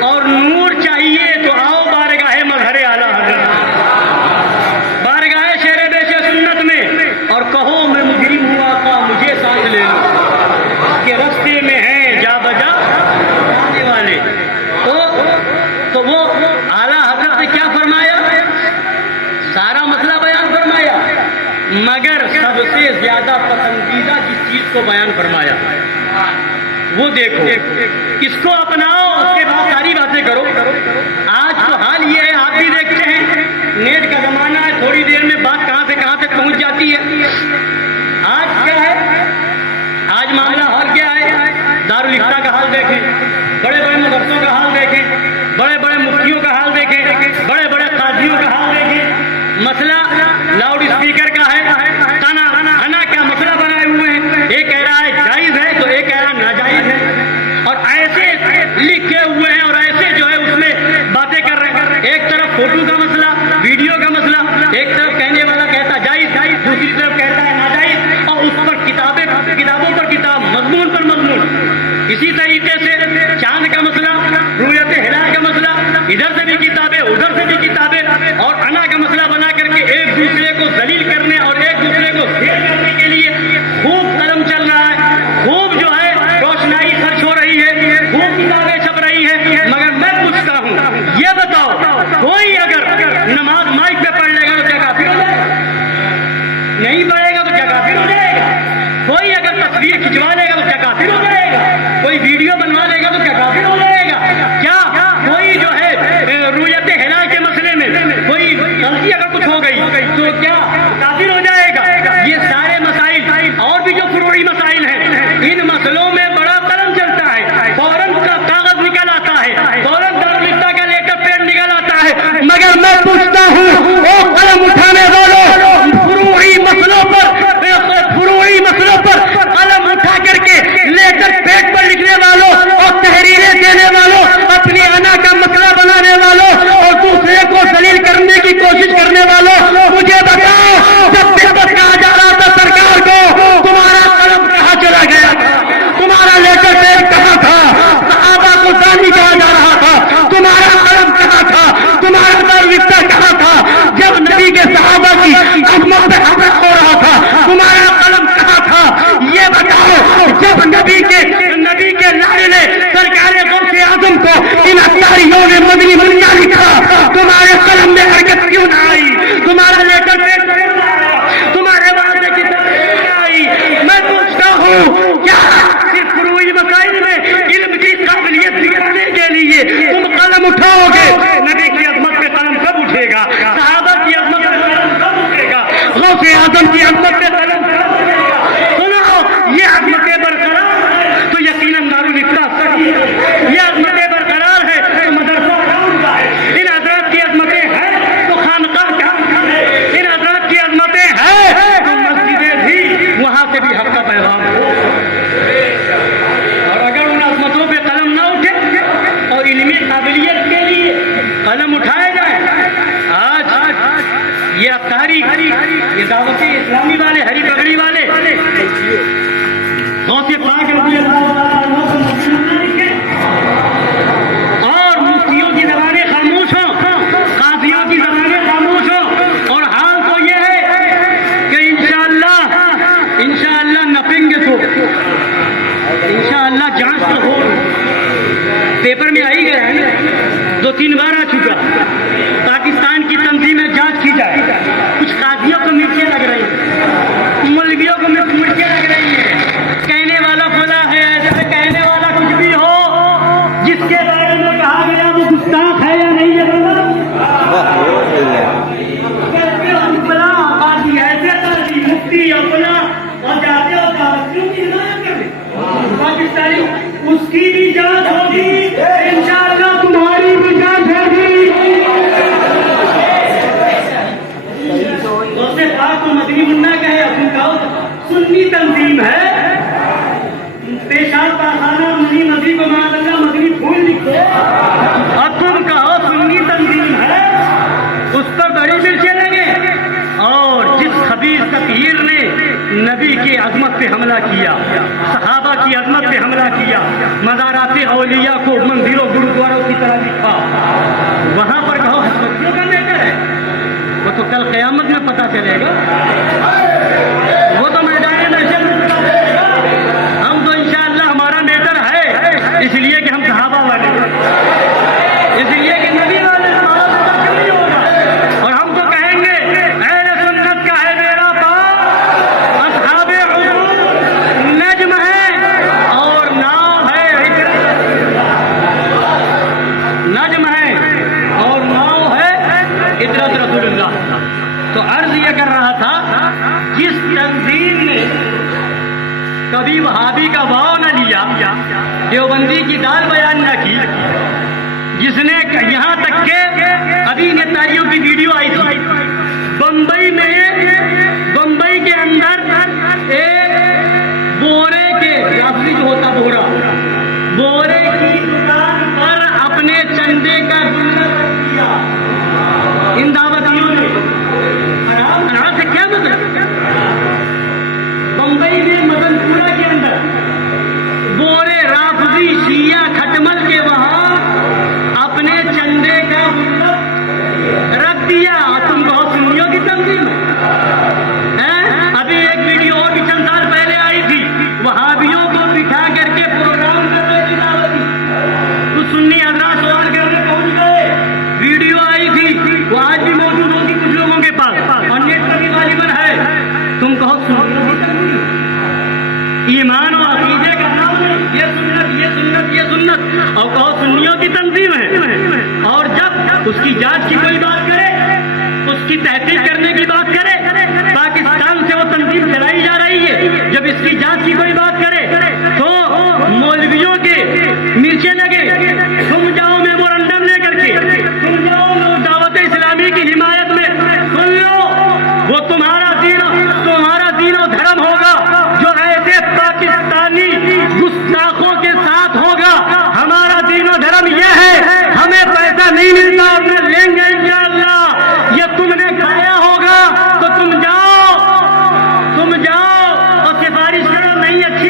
اور نور چاہیے تو آؤ بارگاہ مظہر اعلیٰ حضرت، بارگاہ شیر بیش سنت میں، اور کہو میں مجرم ہوا تھا، مجھے ساتھ لے لو، کہ رستے میں ہیں جا بجا آنے والے۔ تو وہ اعلیٰ حضرت نے کیا فرمایا؟ سارا مسئلہ بیان فرمایا، مگر سب سے زیادہ پسندیدہ جس چیز کو بیان فرمایا وہ دیکھو، اس کو اپناؤ، اس کے بعد ساری باتیں کرو۔ آج تو حال یہ ہے، آپ بھی دیکھتے ہیں، نیٹ کا زمانہ ہے، تھوڑی دیر میں بات کہاں سے کہاں تک پہنچ جاتی ہے۔ آج کیا ہے؟ آج معاملہ حال کیا ہے؟ دارالفتہ کا حال دیکھیں، بڑے بڑے مدرسوں کا حال دیکھیں، بڑے بڑے مفتیوں کا حال دیکھیں، بڑے بڑے قاضیوں کا حال دیکھیں۔ مسئلہ لاؤڈ اسپیکر کا ہے، انا کیا مسئلہ بنائے ہوئے ہیں، ایک کہہ رہا ہے جائز ہے تو ایک کہہ رہا ناجائز ہے، اور ایسے لکھے ہوئے ہیں، اور ایسے جو ہے اس میں باتیں کر رہے ہیں۔ ایک طرف فوٹو کا مسئلہ، ویڈیو کا مسئلہ، ایک طرف کہنے والا کہتا جائز، دوسری طرف کہتا ہے ناجائز، اور اس پر کتابوں پر کتاب، مضمون پر مضمون۔ اسی طریقے سے چاند کا مسئلہ، رؤیت ہلال کا مسئلہ، ادھر سے بھی کتابیں ادھر سے بھی کتابیں، اور انا کا مسئلہ بنا کر کے ایک دوسرے کو ذلیل کرنے اور ایک دوسرے کو ذلیل کرنے کے لیے خوب قلم چل رہا ہے، خوب جو ہے روشنائی خرچ ہو رہی ہے، خوب کتابیں چھپ رہی ہیں، مگر میں پوچھتا ہوں یہ بتاؤ، کوئی اگر نماز مائک پہ پڑھ لے گا تو کیا کافر غوث اعظم کی عظمت پہ قلم سنو، یہ عظمتیں برقرار تو یقیناً دارالفتہ صحیح ہے، یہ عظمتیں برقرار ہے تو مدرسہ جان کا ہے، ان حضرات کی عظمتیں ہیں تو خانقاہ جان کا ہے، ان حضرات کی عظمتیں ہیں تو مسجدیں بھی وہاں سے بھی حق کا پیغام ہو۔ اور اگر ان عظمتوں پہ قلم نہ اٹھے اور علمی قابلیت کے لیے قلم اٹھائے جائیں، آج یہ افطاری، یہ دعوت اسلامی والے، ہری پگڑی والے غوث پاک رضی اللہ عنہ کو مضمون نہ لکھیں اور مفتیوں کی زبانیں خاموش ہوں، قاضیوں کی زبانیں خاموش ہوں، اور حال تو یہ ہے کہ انشاءاللہ نپیں گے تو انشاءاللہ جانچ تو ہو، پیپر میں آئی گیا ہے، 2-3 بار آ چکا، پاکستان کی تنظیمیں جانچ کی جائے، کچھ قاضیوں کو مرچیں لگ رہی ہیں، مولویوں کو مرچیں لگ رہی ہیں، کہنے والا فلاں ہے، ایسے کہنے والا کچھ بھی ہو، جس کے بارے میں کہا گیا وہ گستاخ ہے یا نہیں ہے، فلاں قاضی ایسے قاضی مفتی اور فلاں، اور جاتے ہو کیوں کی حمایت کریں پاکستانی، اس کی بھی جانچ ہوگی، انشاءاللہ تمہاری بھی جانچ ہوگی۔ غوث پاک کو مدنی منا کہے، تم کہو سنی تنظیم ہے، پیشاب پاخانہ منی مدنی کو معاذ مدنی پھول لکھے، اور تم کہو سنی تنظیم ہے، اس پر بڑی مرچیں لگے، اور جس خبیث تطہیر نے نبی کی عظمت پہ حملہ کیا، صحابہ کی عظمت پہ حملہ کیا، مزارات اولیاء کو مندروں گرودواروں کی طرح لکھا، وہاں پر کہو ہسپتالوں کا میٹر ہے، وہ تو کل قیامت میں پتہ چلے گا، وہ تو میدان محشر میں پتہ چلے گا۔ ہم تو انشاءاللہ ہمارا میٹر ہے، اس لیے کہ ہم صحابہ والے ہیں، اس لیے کہ نبی والے ہمارا میٹر کیوں نہیں ہوگا، اور ہم تو کہیں گے اہل سنت کا ہے میرا باپ، اصحاب علوم نجم ہے اور نام ہے نجم ہے اور نام ہے عطرت رسول اللہ۔ تو عرض یہ کر رہا تھا، جس تنظیم نے کبھی وہابی کا واو نہ لیا، دیوبندی کی دال بیان نہ کی، جس نے یہاں تک کہ ابھی نیتاریوں کی ویڈیو آئی تھی، بمبئی کے اندر ایک بورے کے لفظی جو ہوتا بورے کی دکان پر اپنے چندے کا گلدستہ رکھ دیا، ان دعوتیوں نے انار سے کیا مطلب، بمبئی میں مدن پورہ کے اندر بورے رافضی شیعہ کھٹمل کے وہاں اپنے چندے کا گلدستہ رکھ دیا، اور تم بہت سنیوں کی تنظیم ہے۔ ابھی ایک ویڈیو اور بھی چند سال پہلے آئی تھی، وہابیوں کو بٹھا کر کے پروگرام کر رہے تھے دعوتی، کچھ سنی حضرات سوال کرنے پہنچ گئے، ویڈیو آئی تھی، وہ آج بھی موجود ہوگی کچھ لوگوں کے پاس، اور نیٹ پر بھی غالباً ہے۔ تم کہو سنیوں کی تنظیم، ایمان و عقیدے کا نام نہیں، یہ سنت یہ سنت یہ سنت، اور کہو سنیوں کی تنظیم ہے، اور جب اس کی جانچ کی کوئی بات کرے، اس کی تحقیق کرنے کی بات کرے، پاکستان سے وہ تنظیم چلائی جا رہی ہے، جب اس کی جانچ کی کوئی بات کرے تو مولویوں کے مرچیں لگے، تم جاؤ میمورنڈم لے کر کے، تم جاؤ دعوت اسلامی کی حمایت میں، سن لو وہ تمہارا دین و دھرم ہوگا جو ایسے پاکستانی گستاخوں کے ساتھ ہوگا۔ ہمارا دین و دھرم یہ ہے، ہمیں پیسہ نہیں ملتا اور نہ لیں گے انشاءاللہ، یہ تم نے کھایا ہوگا تو تم جاؤ اور سفارش کرو، نہیں اچھی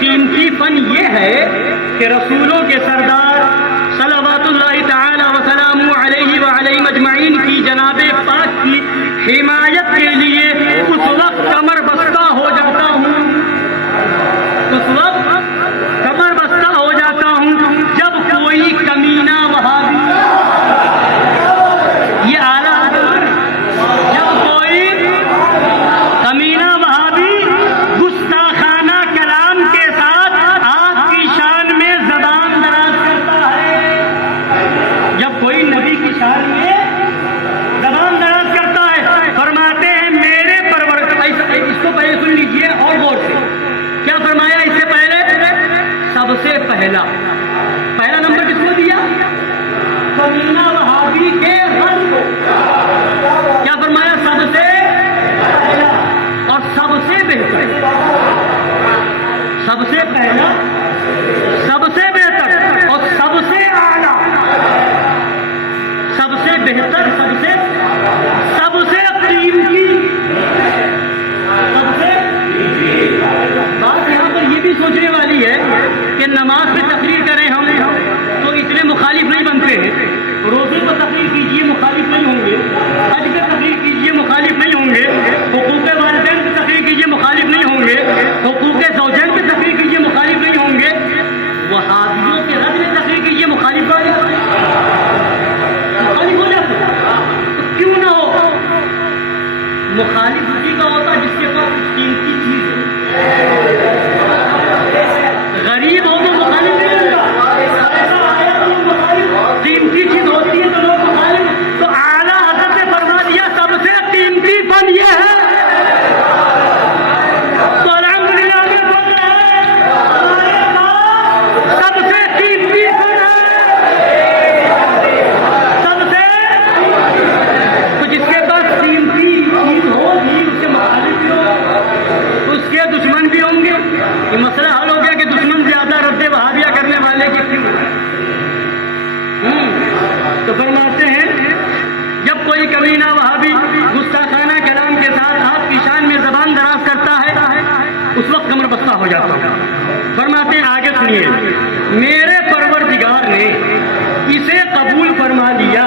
قیمتی فن یہ ہے کہ رسولوں کے سردار صلوات اللہ تعالی وسلام علیہ وعلیہم اجمعین کی جناب پاک کی حمایت کے لیے اس وقت کمر بستہ ہو جاتا ہوں، اس وقت کمر بستہ ہو جاتا ہوں جب کوئی کمینہ وہابی، یہ اعلیٰ حضرت، جب کوئی کمینہ وہابی گستاخانہ کلام کے ساتھ آپ کی شان میں زبان دراز کرتا ہے، جب کوئی نبی کی شان میں زبان دراز کرتا ہے، فرماتے ہیں میرے اس کو پہلے سن لیجئے اور غور سے کیا فرمایا اس سے پہلے؟ سب سے پہلا نمبر کس کو دیا؟ کمینہ وہابی کے رد کو۔ کیا فرمایا؟ سب سے پہلا اور سب سے بہتر، سب سے پہلا، سب سے بہتر اور سب سے اعلیٰ، سب سے بہتر، سب سے قیمتی، سب سے بات یہاں پر یہ بھی سوچنے والی ہے کہ نماز پہ تقریر کریں ہم تو اتنے مخالف نہیں بنتے ہیں، روزے پر تقریر کیجیے مخالف نہیں ہوں گے، حج پہ تقریر کیجیے مخالف نہیں ہوں گے، حقوق والدین پہ تقریر کیجیے مخالف نہیں ہوں گے، حقوق زوجین پہ تقریر کیجیے مخالف نہیں ہوں گے، وہابیوں کے رد میں تقریر کیجیے مخالف ہو جاتے تو کیوں نہ ہو؟ مخالف اسی کا ہوتا جس کے پاس قیمتی چیز ہے، غریب ہو تو مخالف نہیں ہوتا، قیمتی چیز ہوتی ہے تو لوگ مخالف۔ تو اعلیٰ حضرت نے فرما دیا سب سے قیمتی فن یہ ہے، تو الحمدللہ میں بول رہا ہے ہمارے پاس سب سے قیمتی فن ہے، سب سے، تو جس کے پاس قیمتی چیز ہوگی اس کے مخالف بھی ہو، اس کے دشمن بھی ہوں گے۔ یہ مسئلہ حل ہو گیا کہ دشمن زیادہ رد وہابیہ کرنے والے کی کیوں؟ تو فرماتے ہیں جب کوئی کمینہ وہابی گستاخانہ کلام کے ساتھ آپ کی شان میں زبان دراز کرتا ہے اس وقت کمر بستہ ہو جاتا ہوں۔ فرماتے ہیں آگے سنیے، میرے پروردگار نے اسے قبول فرما لیا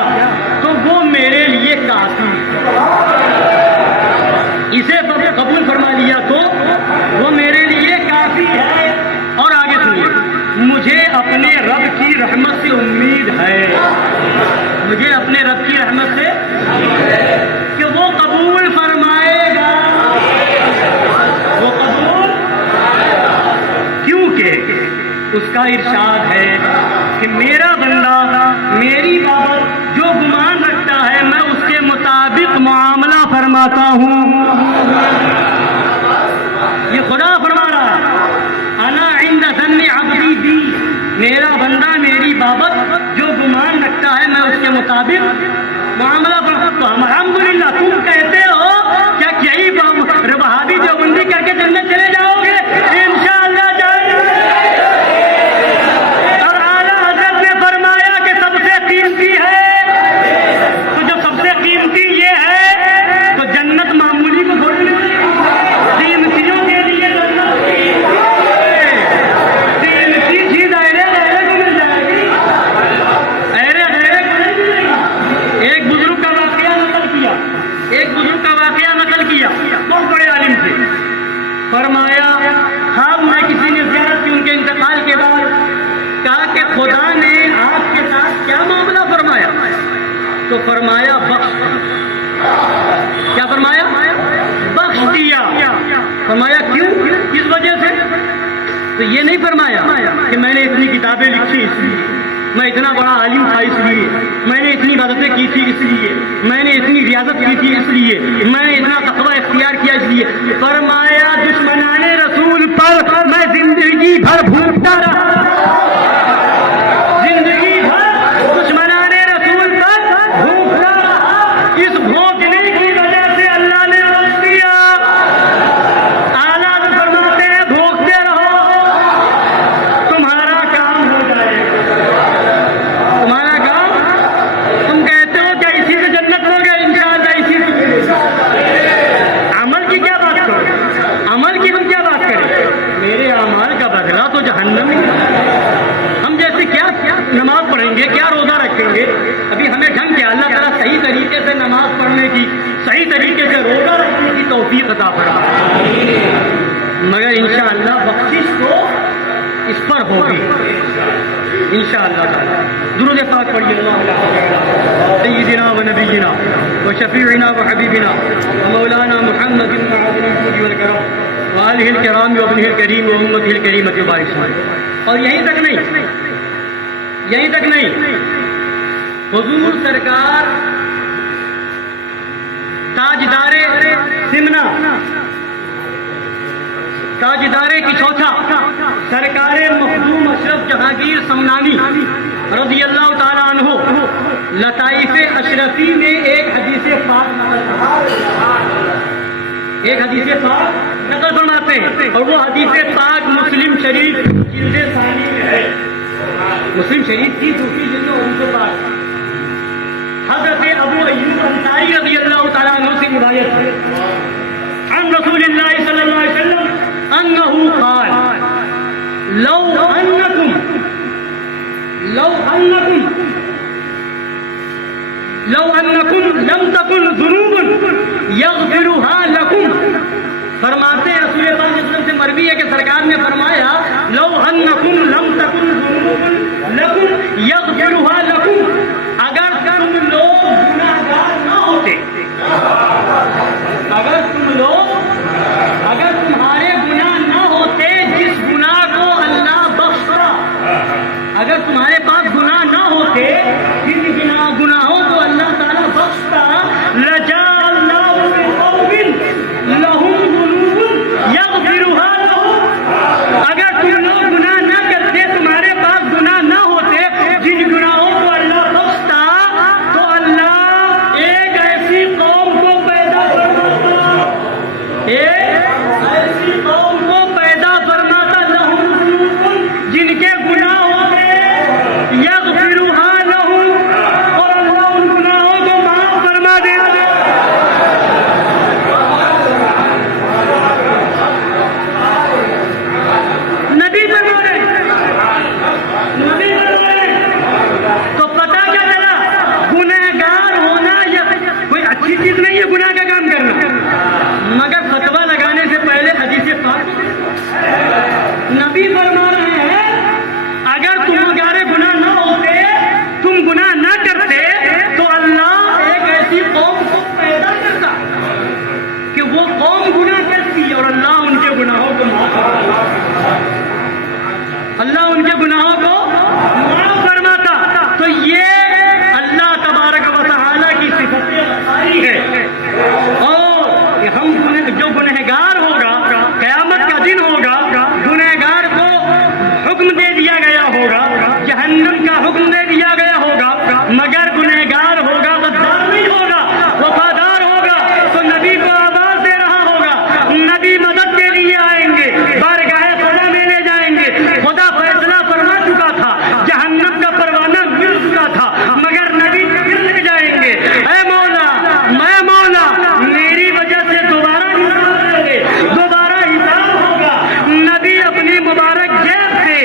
تو وہ میرے لیے کافی، اسے قبول فرما لیا تو وہ میرے لیے کافی ہے۔ اور آگے سنیے، مجھے اپنے رب کی رحمت سے امید ہے، مجھے اپنے رب کی رحمت سے کہ وہ قبول فرمائے گا، وہ قبول، کیونکہ اس کا ارشاد ہے کہ میرا بندہ میری بابت جو گمان رکھتا ہے میں اس کے مطابق معاملہ فرماتا ہوں۔ یہ خدا فرما رہا ہے، انا عند ظن عبدی بی، میرا بندہ میری بابت جو گمان رکھتا ہے میں اس کے مطابق معاملہ فرماتا ہوں۔ الحمدللہ تم کہتے ہو کیا یہی وہابی دیوبندی کر کے جنت چلے جاؤ گے؟ انشاءاللہ جائیں گے۔ اور اعلیٰ حضرت نے فرمایا کہ سب سے قیمتی ہے، تو جب سب سے قیمتی یہ ہے تو جنت معمولی کو تھوڑی نہیں، قیمتیوں کے لیے جنت قیمتی چیز ایرے غیرے کو مل جائے گی، ایرے غیرے کو نہیں ملے گی۔ ایک بزرگ کا واقعہ نقل کیا، بہت بڑے عالم تھے، فرمایا خواب میں کسی نے زیارت کی ان کے انتقال کے بعد، کہا کہ خدا نے آپ کے ساتھ کیا معاملہ فرمایا؟ تو فرمایا بخش، کیا فرمایا؟ بخش دیا۔ فرمایا کیوں، کس وجہ سے؟ تو یہ نہیں فرمایا کہ میں نے اتنی کتابیں لکھی اس لیے، میں اتنا بڑا عالم تھا اس لیے، میں نے اتنی عبادتیں کی تھی اس لیے، میں نے اتنی ریاضت کی تھی اس لیے، میں نے اتنا تقوی اختیار کیا اس لیے۔ فرمایا دشمنان رسول پر میں زندگی بھر بھوکتا رہا، زندگی بھر دشمنان رسول پر بھوکتا رہا، اس بھوکنے کی وجہ سے اللہ نے بخش دیا۔ اعلیٰ فرماتے ہیں بھوکتے رہو، تمہارا کام ہو جائے گا، تمہارا کام۔ تم کہتے ہو کیا اسی سے جنت ہو گیا؟ انشاءاللہ اسی سے۔ عمل کی کیا بات کرو، طریقے سے روزہ رکھنے کی توفیق عطا فرما، مگر انشاءاللہ بخشش تو اس پر ہوگی انشاءاللہ تعالی۔ درود پاک پڑھیے سیدنا و نبینا و شفیعنا و حبیبنا و مولانا محمد بن عبد الجود والکرم وآلہ الکرام و ابنہ الکریم و امتہ الکریمۃ بارک وسلم۔ اور یہیں تک نہیں، حضور سرکار تاجدار سمنا، تاجدار کی چوتھا، سرکار مخدوم اشرف جہانگیر سمنانی رضی اللہ تعالیٰ عنہ لطائف اشرفی میں ایک حدیث پاک نقل فرماتے ہیں، اور وہ حدیث پاک مسلم شریف جلد ثانی میں ہے، مسلم شریف کی دوسری جلد حدیث پاک حضرت ابو ایوب انصاری رضی اللہ تعالیٰ عنہ سے روایت ہے عن رسول اللہ صلی اللہ علیہ وسلم انہو قال لو انکم لم تکن ذنوب یغفرها لکم، فرماتے ہیں رسول اللہ صلی اللہ علیہ وسلم سے مروی ہے کہ سرکار نے فرمایا لو انکم لم تکن ذنوب لکم یغفرها لکم، اگر تم لوگ گناہگار نہ ہوتے، اگر تمہارے گناہ نہ ہوتے، جس گناہ کو اللہ بخشتا، اگر تمہارے پاس گناہ نہ ہوتے، جن گناہوں کو اللہ تعالیٰ بخشتا، لجاء اللہ بقوم لہم ذنوب یغفرها لہم، اگر تم لوگ گناہ نہ کرتے، تمہارے پاس گناہ نہ ہوتے، جن گناہوں کو اللہ بخشتا، تو اللہ ایک ایسی قوم کو پیدا لہم ذنوب، جن کے گناہ ہوتے یغفرها لہم، اور اللہ ان گناہوں کو معاف فرما دیتا۔ نبی فرما رہے تو پتہ کیا چلا، گنہگار ہونا یا کوئی اچھی چیز نہیں ہے گناہ کا کام کرنا، مگر فتویٰ لگانے سے پہلے حدیث پاک نبی فرما رہے ہیں اگر تمہارے گناہ نہ ہوتے، تم گناہ نہ کرتے، تو اللہ ایک ایسی قوم کو پیدا کرتا کہ وہ قوم گناہ کرتی اور اللہ ان کے گناہوں کو معاف کرتا، اللہ ان کے گناہوں کو معاف فرماتا۔ تو یہ اللہ تبارک و تعالیٰ کی صفت غفاری ہے، اور ہم جو گنہگار ہوگا، قیامت کا دن ہوگا، گنہگار کو حکم دے دیا گیا ہوگا، جہنم کا حکم دے دیا گیا ہوگا، مگر گنہگار ہوگا، غدار نہیں ہوگا، وفادار ہوگا، تو نبی کو آواز دے رہا ہوگا، نبی مدد کے لیے آئیں گے، بارگاہ خدا میں لے جائیں گے، خدا فیصلہ فرما چکا تھا، جہنم کا پروانہ مل چکا تھا، مگر نبی پھر لے جائیں گے، اے مولا میری وجہ سے دوبارہ حساب ہوگا، نبی اپنی مبارک جیب سے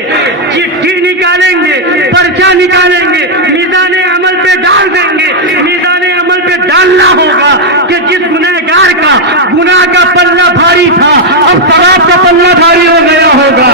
چٹھی نکالیں گے، پرچہ نکالیں گے، میزان عمل پہ ڈال دیں گے، میزان عمل پہ ڈالنا ہوگا کہ جس گنہگار کا گناہ کا پلہ بھاری تھا، اب ثواب کا پلہ بھاری ہو گیا ہوگا۔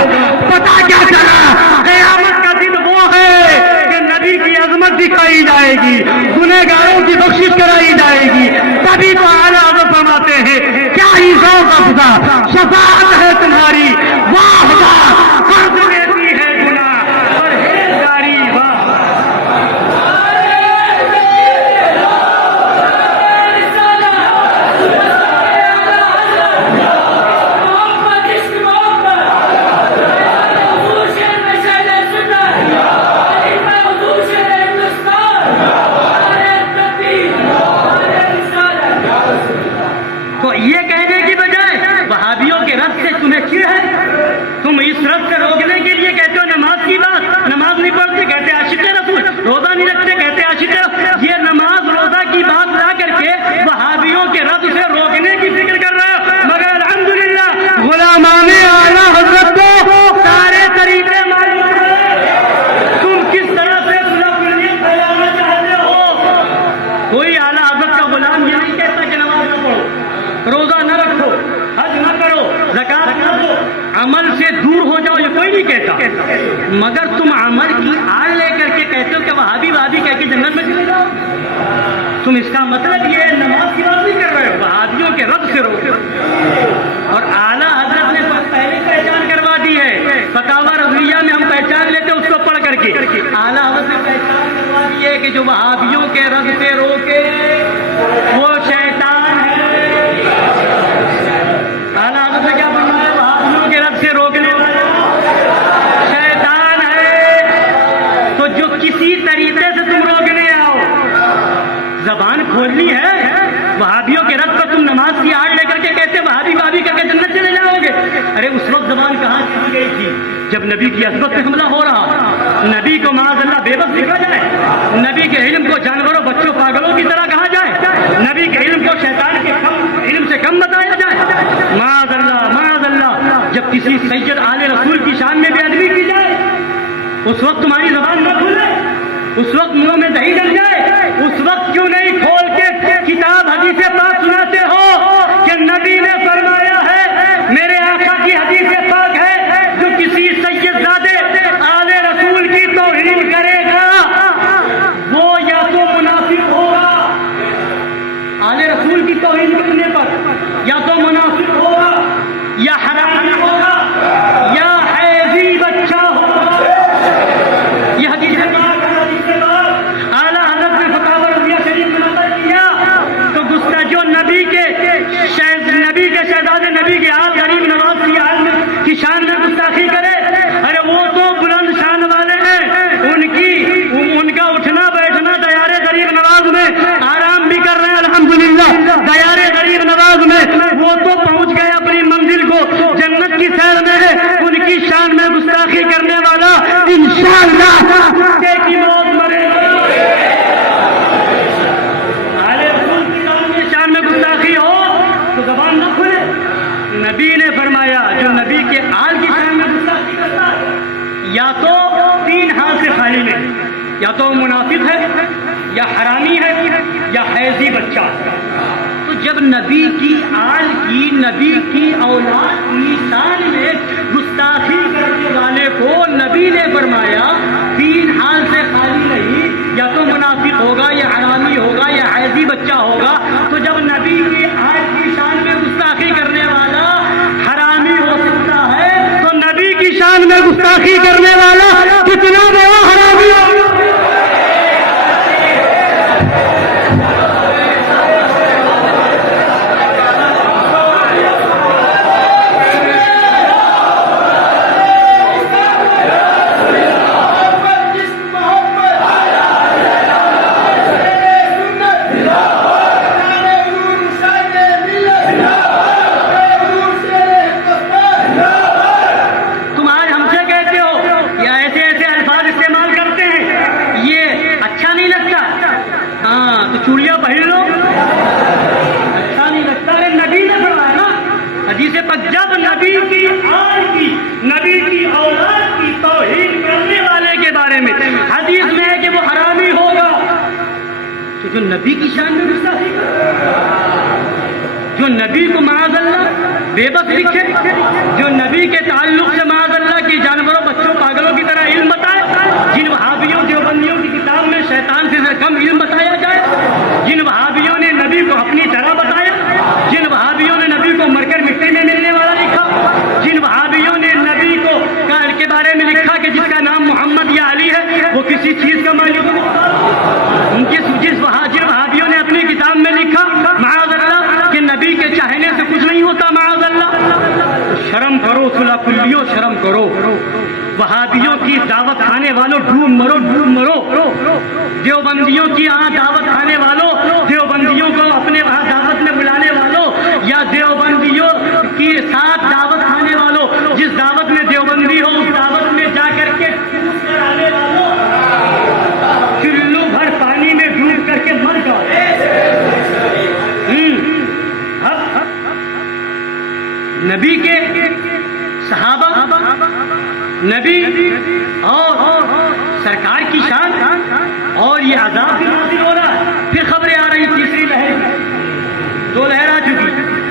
پتہ کیا چلا، قیامت کا دن وہ ہے کہ نبی کی عظمت دکھائی جائے گی، گنہگاروں کی بخشش کرائی جائے گی، تبھی تو اعلیٰ حضرت فرماتے ہیں کیا ہی ذوق افزا شفاعت ہے تمہاری، واہ واہ قرض لیتی ہے گناہ پرہیزگاری، واہ تو یہ کہنے کی بجائے وہابیوں کے رد سے تمہیں چڑ ہے، تم اس رد سے روکنے کے لیے کہتے ہو نماز کی بات، نماز نہیں پڑھتے کہتے عاشق رسول، روزہ نہیں رکھتے کہتے عاشق رسول، یہ نماز روزہ کی بات لا کر کے وہابیوں کے رد سے روکنے کی فکر کر رہے ہو، مگر الحمدللہ غلامان اعلیٰ حضرت کو سارے طریقے معلوم ہیں، تم کس طرح سے پھیلانا چاہتے ہو۔ کوئی اعلیٰ حضرت کا غلام یہ نہیں کہتا کہ نماز نہ پڑھو، زکات نہ دو، عمل سے دور ہو جاؤ، یہ کوئی نہیں کہتا، مگر تم عمل کی آڑ لے کر کے کہتے ہو کہ وہابی وہابی کہہ کے جنت میں چلے جاؤ۔ تم اس کا مطلب یہ نماز کی بات نہیں کر رہے ہو، وہابیوں کے رب سے روکو۔ اور اعلیٰ حضرت نے پہلے پہچان کروا دی ہے، فتاوی رضویہ میں ہم پہچان لیتے اس کو پڑھ کر کے، اعلیٰ حضرت نے پہچان کروا دی ہے کہ جو وہابیوں کے رب سے روکے وہ شیطان ہے۔ اعلیٰ حضرت نے کیا فرمایا؟ وہابیوں کے رب سے روکنے والا شیطان ہے۔ تو جو کسی طریقے سے تم روکنے آؤ، زبان کھولنی ہے، وہابیوں کے رب کو تم نماز کی آڑ لے کر کے کہتے وہابی وہابی کر کے جنت چلے جاؤ گے۔ ارے اس وقت زبان کہاں چھپ گئی تھی جب نبی کی عظمت پہ حملہ ہو رہا، نبی کو معاذ اللہ بے بس لکھا جائے، نبی کے علم کو جانوروں بچوں پاگلوں کی طرح کہا جائے، نبی کے علم کو شیطان کے علم سے کم بتایا جائے، معاذ اللہ معاذ اللہ۔ جب کسی سید آل رسول کی شان میں بے ادبی کی جائے اس وقت تمہاری زبان نہ کھلے، اس وقت منہ میں دہی جل جائے، اس وقت کیوں نہیں کھول کے کتاب حدیث پاک سناتے ہو کہ نبی نے فرمایا ہے، میرے آقا کی حدیث پاک ہے، جو کسی سید زادے آل رسول کی توہین کرے گا وہ یا تو منافق ہوگا، آل رسول کی توہین کرنے پر یا تو منافق ہوگا، یا حرامی ہوگا، یا حیضی بچہ ہوگا۔ یہ حدیث اعلیٰ حضرت نے فتاوی رضویہ شریف میں نقل کیا، تو جو نبی کے شہزادے نبی کے آل غریب نواز کی شان میں گستاخی کرے، ارے وہ تو بلند شان والے ہیں، ان کا اٹھنا بیٹھنا دیار غریب نواز میں آرام بھی کر رہے ہیں الحمدللہ، دیار غریب نواز میں وہ تو پہنچ گئے اپنی منزل کو، جنت کی سیر میں ہے، ان کی شان میں گستاخی کرنے والا انشاءاللہ کی موت مرے گا۔ زبان نہ کھلے۔ نبی نے فرمایا جو نبی کے آل کی شان میں گستاخی کرتا ہے یا تو تین ہاتھ سے خالی میں، یا تو منافق ہے، یا حرامی ہے، یا حیضی بچہ۔ تو جب نبی کی آل کی، نبی کی اولاد کی شان میں گستاخی کرنے والے کو نبی نے فرمایا تین حال سے خالی نہیں، یا تو منافق ہوگا، یا حرامی ہوگا، یا حیضی بچہ ہوگا۔ تو جب نبی کی آل کی شان میں گستاخی کرنے والا حرامی ہو سکتا ہے تو نبی کی شان میں گستاخی کرنے والا کتنا بڑا حرامی ہوگا۔ چوڑیاں پہن لو، اچھا نہیں لگتا ہے، نبی نے فرمایا نا حدیث پاک، جب نبی کی آل کی، نبی کی اولاد کی توہین کرنے والے کے بارے میں حدیث میں ہے کہ وہ حرامی ہوگا، تو جو نبی کی شان میں گستاخی جو نبی کو معاذ اللہ بے بس لکھے، جو نبی کے تعلق سے معاذ اللہ کی جانوروں بچوں پاگلوں کی طرح علم بتائے، جن وہابیوں دیوبندیوں کی کتاب میں شیطان سے کم علم بتایا جائے، جن وہابیوں نے نبی کو اپنی طرح بتایا، جن وہابیوں نے نبی کو مر کر مٹی میں ملنے والا لکھا، جن وہابیوں نے نبی کو کے بارے میں لکھا کہ جس کا نام محمد یا علی ہے وہ کسی چیز کا مالک نہیں ہوتا، جن وہابیوں نے اپنی کتاب میں لکھا معاذ اللہ کہ نبی کے چاہنے سے کچھ نہیں ہوتا معاذ اللہ، شرم کرو صلح کلیو، شرم کرو۔ وہابیوں کی دعوت کھانے والوں ڈوب مرو ڈوب مرو، دیوبندیوں کی یہاں دعوت کھانے والوں، دیوبندیوں کو اپنے وہاں دعوت میں بلانے والوں، یا دیوبندیوں کی ساتھ دعوت کھانے والوں، جس دعوت میں دیوبندی ہو اس دعوت میں جا کر کے آنے والوں، چلو بھر پانی میں ڈوب کر کے مر جاؤ۔ نبی کے صحابہ، نبی اور سرکار کی شان، اور یہ عذاب بھی نازل ہو رہا ہے، پھر خبریں آ رہی تیسری لہر، دو لہر آ چکی،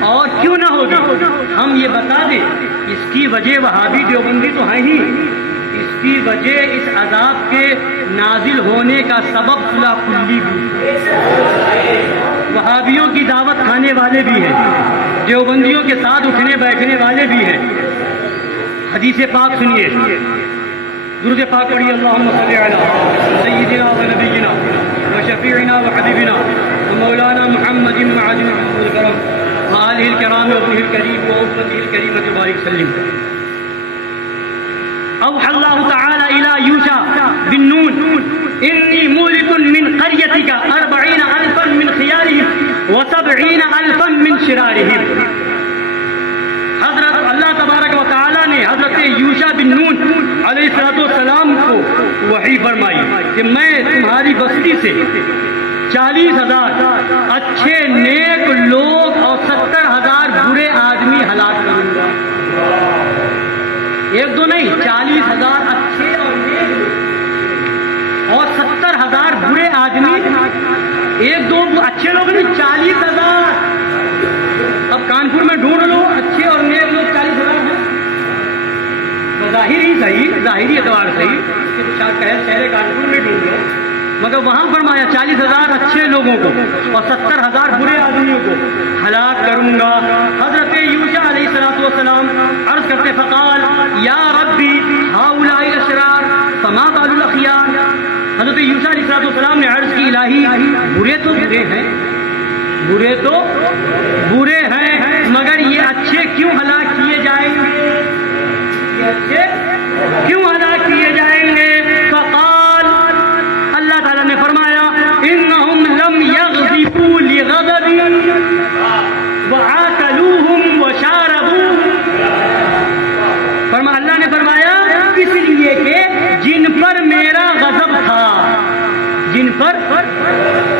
اور کیوں نہ ہوگی، ہم ہم یہ بتا دیں اس کی وجہ وہابی دیوبندی تو ہیں ہی، اس کی وجہ اس عذاب کے نازل ہونے کا سبب صلح کلی بھی، وہابیوں کی دعوت کھانے والے بھی ہیں، دیوبندیوں کے ساتھ اٹھنے بیٹھنے والے بھی ہیں۔ حدیث پاک سنیے، درود پاک پڑھیے، اللہم صلی علی سیدنا و نبینا و شفیعنا و حبیبنا و مولانا محمد معدن الکرم و آلہ الکرام و ابنہ الکریم و امتہ الکریمۃ بارک وسلم۔ اوحى الله تعالى إلى يوشع بن نون إني مولك من قريتك 40,000 من خيارهم و70,000 من شرارهم۔ حضرت اللہ تبارک و تعالیٰ نے حضرت یوشع بن نون علیہ السلام کو وحی فرمائی کہ میں تمہاری بستی سے 40,000 اچھے نیک لوگ اور 70,000 برے آدمی ہلاک کروں گا۔ ایک دو نہیں، 40,000 اچھے اور نیک لوگ اور 70,000 برے آدمی۔ ایک دو اچھے لوگ نہیں، 40,000۔ اب کانپور میں ڈھونڈ لو اچھے اور نیک لوگ 40,000 ہیں، ظاہر ہی صحیح، ظاہری اعتبار صحیح، شہر کانپور میں ڈھونڈ لو، مگر وہاں فرمایا 40,000 اچھے لوگوں کو اور 70,000 برے آدمیوں کو ہلاک کروں گا۔ حضرت یوشع علیہ السلام عرض کرتے فقال یا ربی ہؤلاء الاشرار فما بال الاخیار۔ حضرت یوشع علیہ السلام نے عرض کی الہی برے تو برے ہیں، برے تو برے ہیں، مگر یہ اچھے کیوں ہلاک کیے جائیں گے، یہ اچھے کیوں ہلاک کیے جائیں گے؟ فقال اللہ تعالیٰ نے فرمایا انہم لم یغضبوا لغضب وآکلوہم وشاربوہم۔ اللہ نے فرمایا اس لیے کہ جن پر میرا غضب تھا، جن پر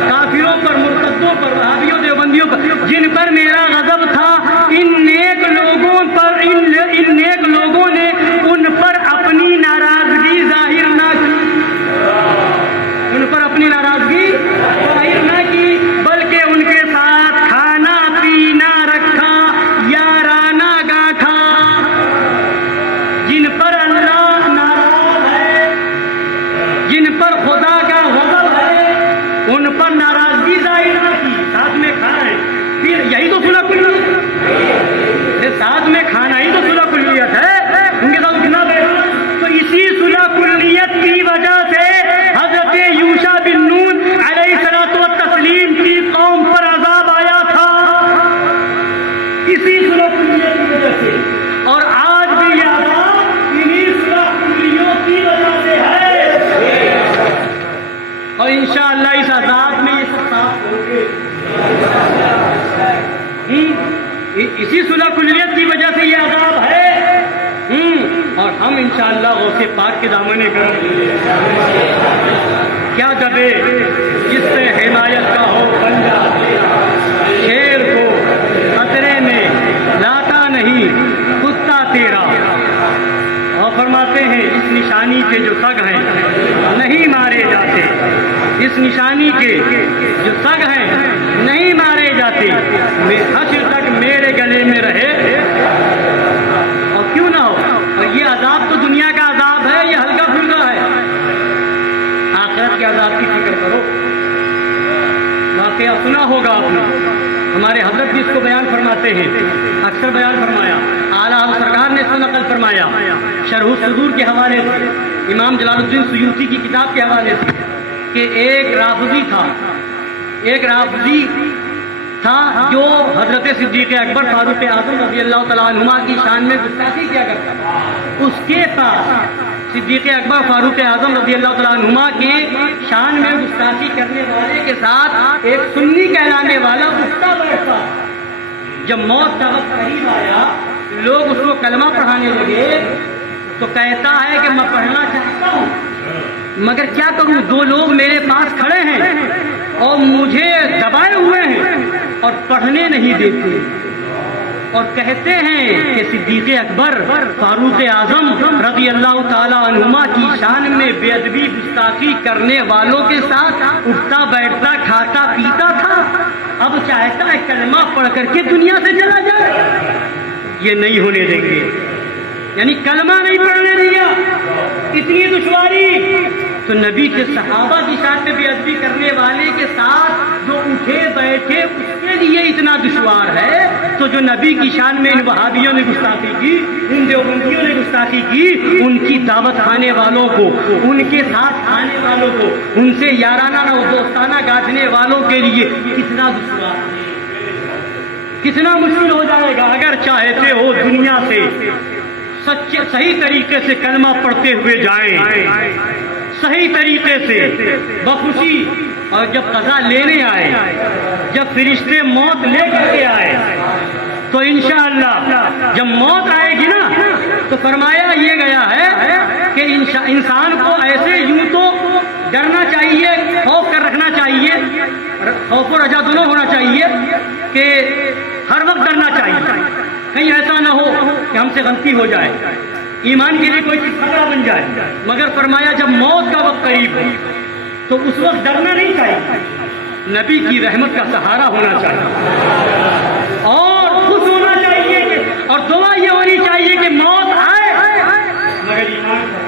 کافروں پر، مرتدوں پر، وہابیوں دیوبندیوں پر جن پر میرا غضب تھا، ان نیک لوگوں پر، ان نیک لوگوں نے ان پر اپنی ناراضگی ظاہر نہ کی، ان پر اپنی ناراضگی ظاہر نہ کی، بلکہ ان کے ساتھ کھانا پینا رکھا، یارانہ گاٹھا۔ جن پر اللہ ناراض ہے، جن پر خدا کا غضب ہے، ان پر ناراضگی ظاہر نہ کی، ساتھ میں کھائیں، پھر یہی تو صلح کلیت، ساتھ میں کھانا ہی تو صلح کلیت ہے، ان کے ساتھ اٹھنا بیٹھنا۔ تو اسی صلح کلیت کی وجہ سے حضرت یوشع بن نون علیہ السلام کی قوم پر عذاب آیا تھا، اسی صلح کلیت کی وجہ سے، اور آج بھی یہ عذاب انہی صلح کلیوں کی وجہ سے ہے، اور انشاءاللہ اس عذاب میں یہ سب صاف ہوں گے۔ اسی صلح کلیت کی وجہ سے یہ عذاب ہے، اور ہم انشاءاللہ غوث پاک کے دامن کرم کیا دبے جس سے حمایت کا ہو بنجا، شیر کو خطرے میں لاتا نہیں کتا تیرا۔ اور فرماتے ہیں اس نشانی کے جو سگ ہیں نہیں مارے جاتے، اس نشانی کے جو سگ ہیں نہیں مارے جاتے، حشر تک میرے گلے میں رہے اور کیوں نہ ہو۔ اور یہ عذاب تو دنیا کا عذاب ہے، یہ ہلکا پھلکا ہے، آخرت کے عذاب کی فکر کرو۔ واقعہ سنا ہوگا آپ نے، ہمارے حضرت بھی اس کو بیان فرماتے ہیں، اکثر بیان فرمایا، اعلیٰ حضرت سرکار نے اس کو نقل فرمایا شرح الصدور کے حوالے سے، امام جلال الدین سیوطی کی کتاب کے حوالے سے، کہ ایک رافضی تھا جو حضرت صدیق اکبر فاروق اعظم رضی اللہ تعالیٰ عنہما کی شان میں گستاخی کیا کرتا تھا۔ اس کے پاس صدیق اکبر فاروق اعظم رضی اللہ تعالیٰ عنہما کے شان میں گستاخی کرنے والے کے ساتھ ایک سنی کہلانے والا اٹھتا بیٹھتا۔ جب موت کا وقت قریب آیا، لوگ اس کو کلمہ پڑھانے لگے تو کہتا ہے کہ میں پڑھنا چاہتا ہوں مگر کیا کروں، دو لوگ میرے پاس کھڑے ہیں اور مجھے دبائے ہوئے ہیں اور پڑھنے نہیں دیتے، اور کہتے ہیں کہ صدیق اکبر فاروق اعظم رضی اللہ تعالیٰ عنہما کی شان میں بے ادبی گستاخی کرنے والوں کے ساتھ اٹھتا بیٹھتا کھاتا پیتا تھا، اب چاہتا ہے کلمہ پڑھ کر کے دنیا سے چلا جائے۔ یہ نہیں ہونے دیں گے. یعنی کلمہ نہیں پڑھنے دیا، اتنی دشواری. تو نبی کے صحابہ کی شان میں بے ادبی کرنے والے کے ساتھ جو اٹھے بیٹھے اس کے لیے اتنا دشوار ہے، تو جو نبی کی شان میں ان وہابیوں نے گستاخی کی، ان دیوبندیوں نے گستاخی کی، ان کی دعوت کھانے والوں کو، ان کے ساتھ کھانے والوں کو، ان سے یارانہ و دوستانہ گاٹھنے والوں کے لیے کتنا دشوار ہے، کتنا مشکل ہو جائے گا. اگر چاہتے ہو دنیا سے سچے صحیح طریقے سے کلمہ پڑھتے ہوئے جائیں، صحیح طریقے سے بخوشی، اور جب قضا لینے آئے، جب فرشتے موت لے کر کے آئے، تو انشاءاللہ جب موت آئے گی نا، تو فرمایا یہ گیا ہے کہ انسان کو ایسے یوں تو ڈرنا چاہیے، خوف کر رکھنا چاہیے، خوف و رجا دونوں ہونا چاہیے، کہ ہر وقت ڈرنا چاہیے کہیں ایسا نہ ہو کہ ہم سے غلطی ہو جائے، ایمان کے لیے کوئی چیز خطرہ بن جائے. مگر فرمایا جب موت کا وقت قریب ہو تو اس وقت ڈرنا نہیں چاہیے، نبی کی رحمت کا سہارا ہونا چاہیے اور خوش ہونا چاہیے اور دعا یہ ہونی چاہیے کہ موت آئے مگر ایمان کا.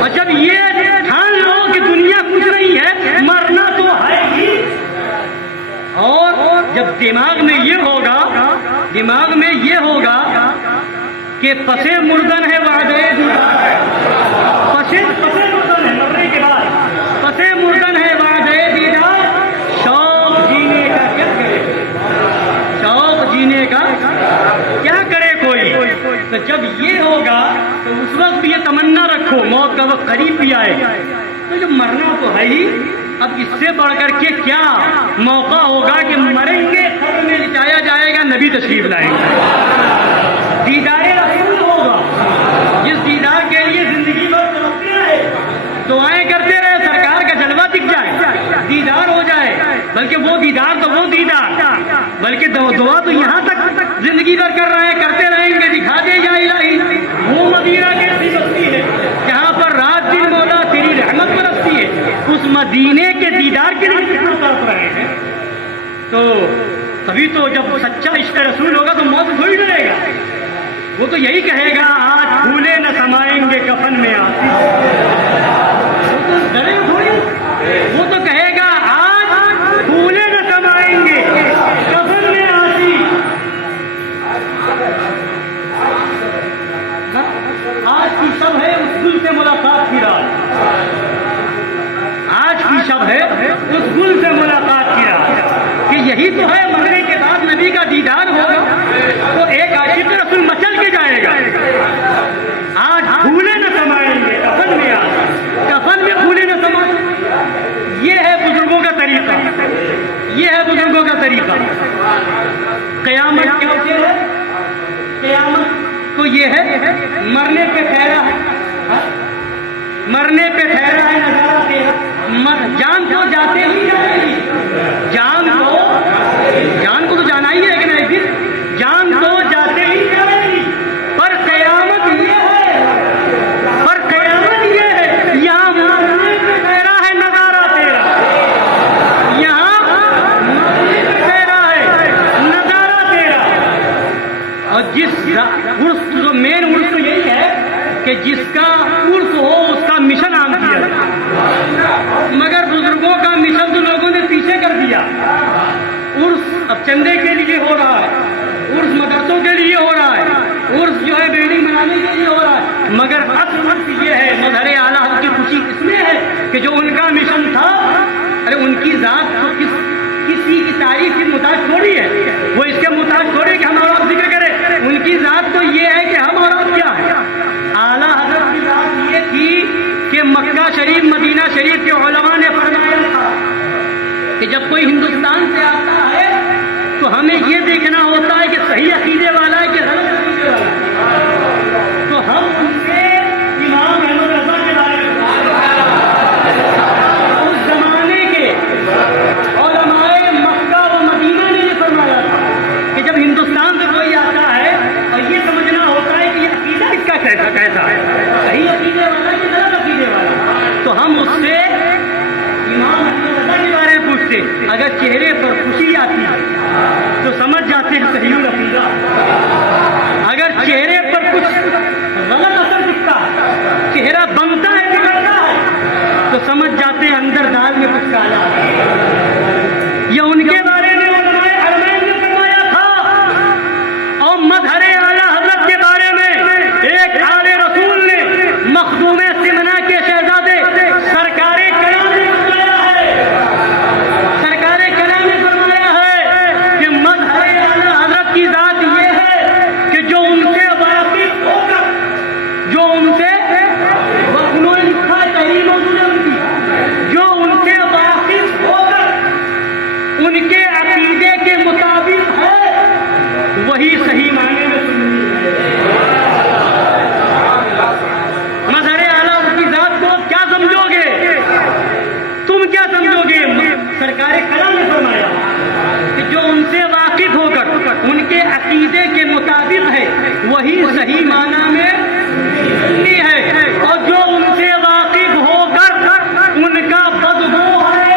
اور جب یہ ٹھان لو کہ دنیا کچھ نہیں ہے، مرنا تو ہے ہی، اور جب دماغ میں یہ ہوگا کہ پسے مردن ہے وعدے دیدار ہے، پسے مردن ہے مرنے کے بعد، پسے مردن ہے وعدے دیدار، شوق جینے کا کیا کرے، شوق جینے کا کیا کرے کوئی. تو جب یہ ہوگا تو اس وقت بھی یہ تمنا رکھو، موت کا وقت قریب بھی آئے گا، تو جب مرنا تو ہے ہی، اب اس سے بڑھ کر کے کیا موقع ہوگا کہ مریں گے، قبر میں لٹایا جائے گا، نبی تشریف لائیں گے، دیدار رسول ہوگا، جس دیدار کے لیے زندگی بھر تڑپتے رہے، دعائیں کرتے رہے سرکار کا جلوہ دکھ جائے، دیدار ہو جائے. بلکہ وہ دیدار تو وہ دیدار، بلکہ دعا تو یہاں تک زندگی بھر کر رہے ہیں، کرتے رہیں گے، دکھا دے یا الہی وہ مدینہ کیسی بستی ہے جہاں پر رات دن مولا تیری رحمت برستی ہے. اس مدینے کے دیدار کے لیے کتنا تڑپ رہے ہیں. تو تبھی تو جب سچا عشق رسول ہوگا تو موت تھوڑی ڈرے گا، وہ تو یہی کہے گا آج پھولے نہ سمائیں گے کفن میں آتی، وہ تو ڈرے تھوڑی، وہ تو کہے گا آج پھولے نہ سمائیں گے کفن میں آتی. آج کی شب ہے اس گل سے ملاقات کی رات، آج کی شب ہے اس گل سے ملاقات کی رات، کہ یہی تو ہے مرنے کے بعد نبی کا دیدار ہوگا تو ایک عاشق رسول مچل کے جائے گا. آج پھولے نہ سمائیں گے کفن میں، کفن میں پھولے نہ سمائیں. یہ ہے بزرگوں کا طریقہ، یہ ہے بزرگوں کا طریقہ. قیامت کیا ہے؟ قیامت کو یہ ہے مرنے پہ ٹھہرا ہے، مرنے پہ ٹھہرا ہے نظارہ تیرا. جان کو جاتے ہی جائے گی، جان کو تو جانا ہی ہے کہ نہیں، پھر جان تو جاتے ہی جائے گی. پر قیامت یہ ہے، پر قیامت یہ ہے یہاں مرنے پہ ٹھہرا ہے نظارہ تیرا، یہاں مرنے پہ ٹھہرا ہے نظارہ تیرا. اور جس عرس جو مین عرس تو یہی ہے کہ جس کا عرس ہو اس کا مشن عام کیا جائے، مگر بزرگوں کا مشن تو لوگوں نے پیچھے کر دیا. عرس اب چندے کے لیے ہو رہا ہے، عرس مدرسوں کے لیے ہو رہا ہے، عرس جو ہے بلڈنگ بنانے کے لیے ہو رہا ہے، مگر اصل عرس یہ ہے، مظہر اعلیٰ حضرت کی خوشی اس میں ہے کہ جو ان کا مشن تھا، ارے ان کی ذات تو کسی کی تعریف کی محتاج تھوڑی ہے، وہ اس کے محتاج تھوڑی کہ ہم اور آپ ذکر کریں. ان کی ذات تو یہ ہے کہ ہم اور آپ کیا ہے. اعلیٰ حضرت کی ذات یہ تھی کہ مکہ شریف مدینہ شریف کے علماء نے فرمایا تھا کہ جب کوئی ہندوستان سے آتا ہے تو ہمیں یہ دیکھنا ہوتا ہے کہ صحیح عقیدے والا ہے کہ غلط عقیدے والا ہے. تو ہم ان سے امام احمد رضا کے بارے میں اس زمانے کے علماء مکہ و مدینہ نے یہ فرمایا تھا کہ جب ہندوستان سے کوئی آتا ہے اور یہ سمجھنا ہوتا ہے کہ یہ عقیدہ اس کا کیسا ہے، صحیح عقیدے والا ہے کہ غلط عقیدے والا، تو ہم اس سے امام احمد رضا کے بارے میں پوچھتے. اگر چہرے پر خوشی آتی ہے تو سمجھ جاتے ہیں صحیح العقیدہ، وہی صحیح معنی میں سنی ہے، اور جو ان سے واقف ہو کر ان کا بدگو ہے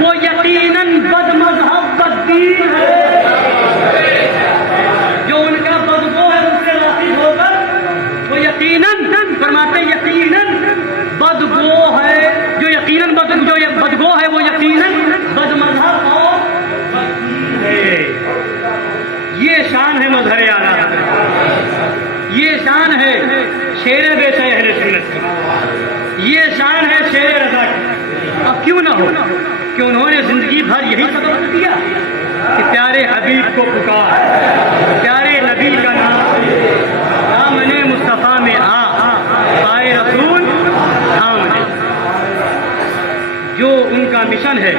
وہ یقیناً بد مذہب بد دین ہے۔ جو ان کا بدگو ہے ان سے واقف ہو کر وہ یقیناً فرماتے یقیناً بدگو ہے، جو یقیناً بدگو ہے وہ یقیناً بد مذہب اور بد دین ہے۔ یہ شان ہے مظہر اعلیٰ، یہ شان ہے شیر بے سے اہل سنت کی، یہ شان ہے شیر رضا کی۔ اب کیوں نہ ہو کہ انہوں نے زندگی بھر یہی سبق دیا کہ پیارے حبیب کو پکار، پیارے نبی کا نام دامن مصطفیٰ میں پائے رسول تھام دے، جو ان کا مشن ہے۔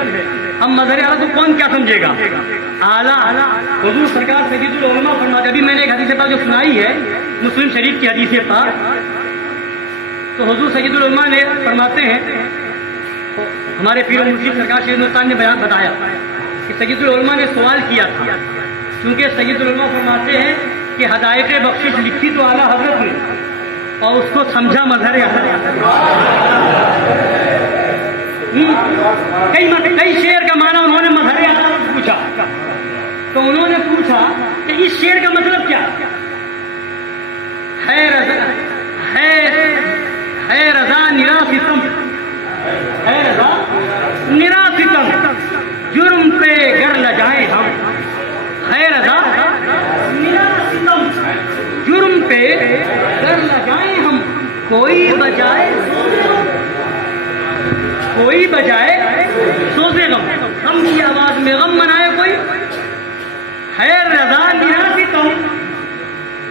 اب مظہر اعلیٰ کو کون کیا سمجھے گا؟ اعلیٰ حضور سرکار سید العلماء فرماتے، ابھی میں نے ایک حدیث پاک جو سنائی ہے مسلم شریف کی حدیث پاک، تو حضور سید العلماء نے فرماتے ہیں، ہمارے پیر و مرشد سرکار شیخ ہندوستان نے بیان بتایا کہ سید العلماء نے سوال کیا تھا، کیونکہ سید العلماء فرماتے ہیں کہ ہدایت بخشش لکھی تو اعلیٰ حضرت نے اور اس کو سمجھا مظہر کئی شعر کا معنی انہوں نے مظہر اعلیٰ سے پوچھا، تو انہوں نے پوچھا کہ اس شعر کا مطلب کیا ہے؟ رضا نرا ستم، ہے رضا نرا ستم، جرم پہ گر لجائیں ہم، ہے رضا نرا ستم، جرم پہ گر لجائیں ہم، کوئی بجائے سوزے غم، غم کی آواز میں غم منائے کوئی، ہے رضا نرا ستم۔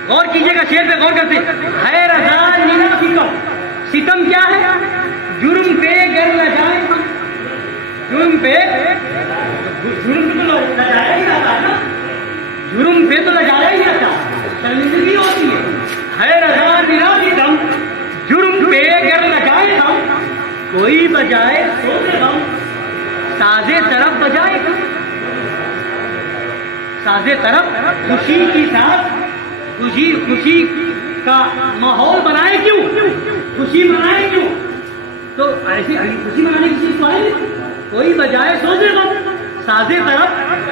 غور کیجیے گا شعر پہ غور کرتے، ہے رضا نرا ستم، ستم کیا ہے؟ جرم پہ گر لجائیں ہم، جرم پہ تو لجایا ہی جاتا ہے نا، جرم پہ تو لجایا ہی جاتا ہے، شرمندگی ہوتی ہے رضا نرا ستم، جرم پہ گر لجائیں ہم، کوئی بجائے سوز غم، سازے طرف بجائے غم، سازے طرف خوشی کی ساتھ خوشی کا ماحول بنائے کیوں، خوشی منائے کیوں، تو ایسی خوشی منانے کی چیز تو ہے نہیں، کوئی بجائے سوزے غم، سازے طرف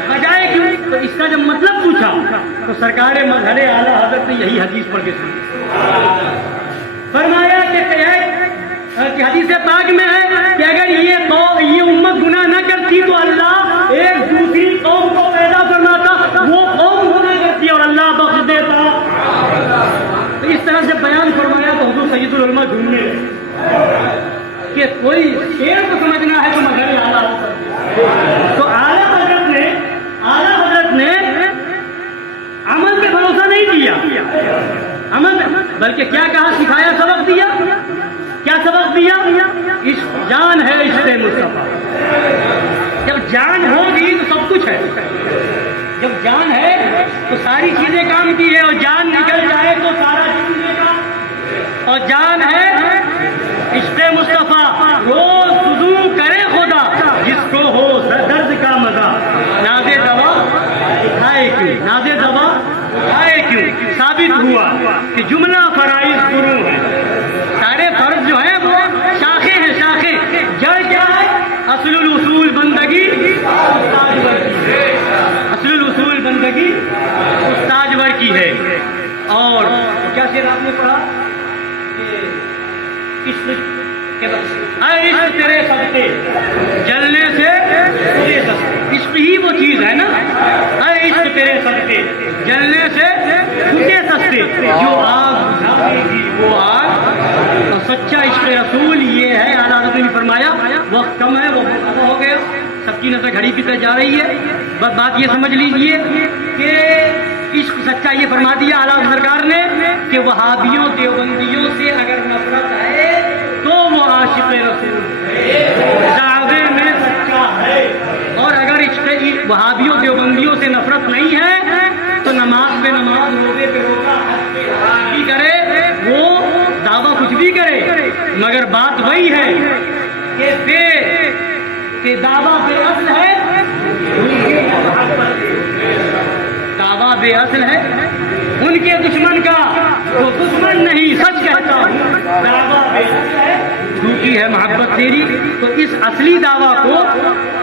بجائے کیوں، تو اس کا جب مطلب پوچھا تو سرکار مظہر اعلیٰ حضرت نے یہی حدیث پڑھ کے سنی، فرمایا کہ حدیث پاک میں ہے کہ اگر یہ امت گناہ نہ کرتی تو اللہ ایک دوسری قوم کو پیدا فرماتا، وہ قوم گناہ کرتی اور اللہ بخش دیتا۔ تو اس طرح سے بیان فرمایا تو حضور سید العلماء ڈھونڈنے کہ کوئی شعر کو سمجھنا ہے تو مظہر اعلیٰ، تو اعلیٰ حضرت نے عمل پہ بھروسہ نہیں دیا، عمل بلکہ کیا کہا، سکھایا، سبق دیا، کیا سبق دیا؟ جان ہے عشق مصطفیٰ، جب جان ہوگی تو سب کچھ ہے، جب جان ہے تو ساری چیزیں کام کی ہے، اور جان نکل جائے تو سارا چیزیں کام، اور جان ہے عشق مصطفیٰ، روز وضو کرے خدا جس کو ہو درد کا مزہ، نازے دوا کھائے کیوں، نازے دوا کھائے کیوں، ثابت ہوا کہ جملہ فرائض شروع ہے، سارے فرض جو ہیں وہ شاخیں ہیں، شاخیں، جڑ کیا ہے؟ اصل الاصول بندگی استاج ور کی ہے، اصل الاصول بندگی استاج ور کی ہے۔ اور کیا شعر آپ نے پڑھا کہ عشق تیرے صدقے جلنے سے تجھے سستے، عشق ہی وہ چیز ہے نا، عشق تیرے صدقے جلنے سے تجھے سستے، جو آگ بجھانے کی وہ آگ، اور سچا عشق رسول یہ ہے۔ اعلیٰ حضرت نے فرمایا وقت کم ہے، وہ ہو گیا، سب کی نظر گھڑی کی طرف جا رہی ہے، بس بات یہ سمجھ لیجئے کہ عشق سچا، یہ فرما دیا اعلیٰ سرکار نے کہ وہابیوں دیوبندیوں سے اگر نفرت ہے تو وہ عاشق رسول دعوے میں سچا ہے، اور اگر عشق وہابیوں دیوبندیوں سے نفرت نہیں ہے تو نماز پہ نماز، روزے پہ روزہ، حج پہ حج بھی کرے، وہ دعویٰ کچھ بھی کرے، مگر بات وہی ہے کہ دعویٰ بے اصل ہے، دعویٰ بے اصل ہے، ان کے دشمن کا تو دشمن نہیں سچ کہتا ہوں، دعویٰ بے شک ہے، جھوٹی ہے محبت تیری، تو اس اصلی دعویٰ کو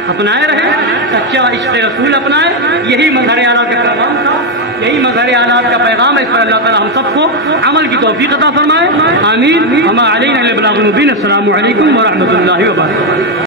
اپنائے رہے، سچا عشق رسول اپنائے، یہی مظہر اعلیٰ کا پیغام تھا، یہی مظہر اعلیٰ کا پیغام ہے، اس پر اللہ تعالیٰ ہم سب کو عمل کی توفیق عطا فرمائے، آمین۔ وما علینا الا البلاغ المبین۔ السلام علیکم ورحمۃ اللہ وبرکاتہ۔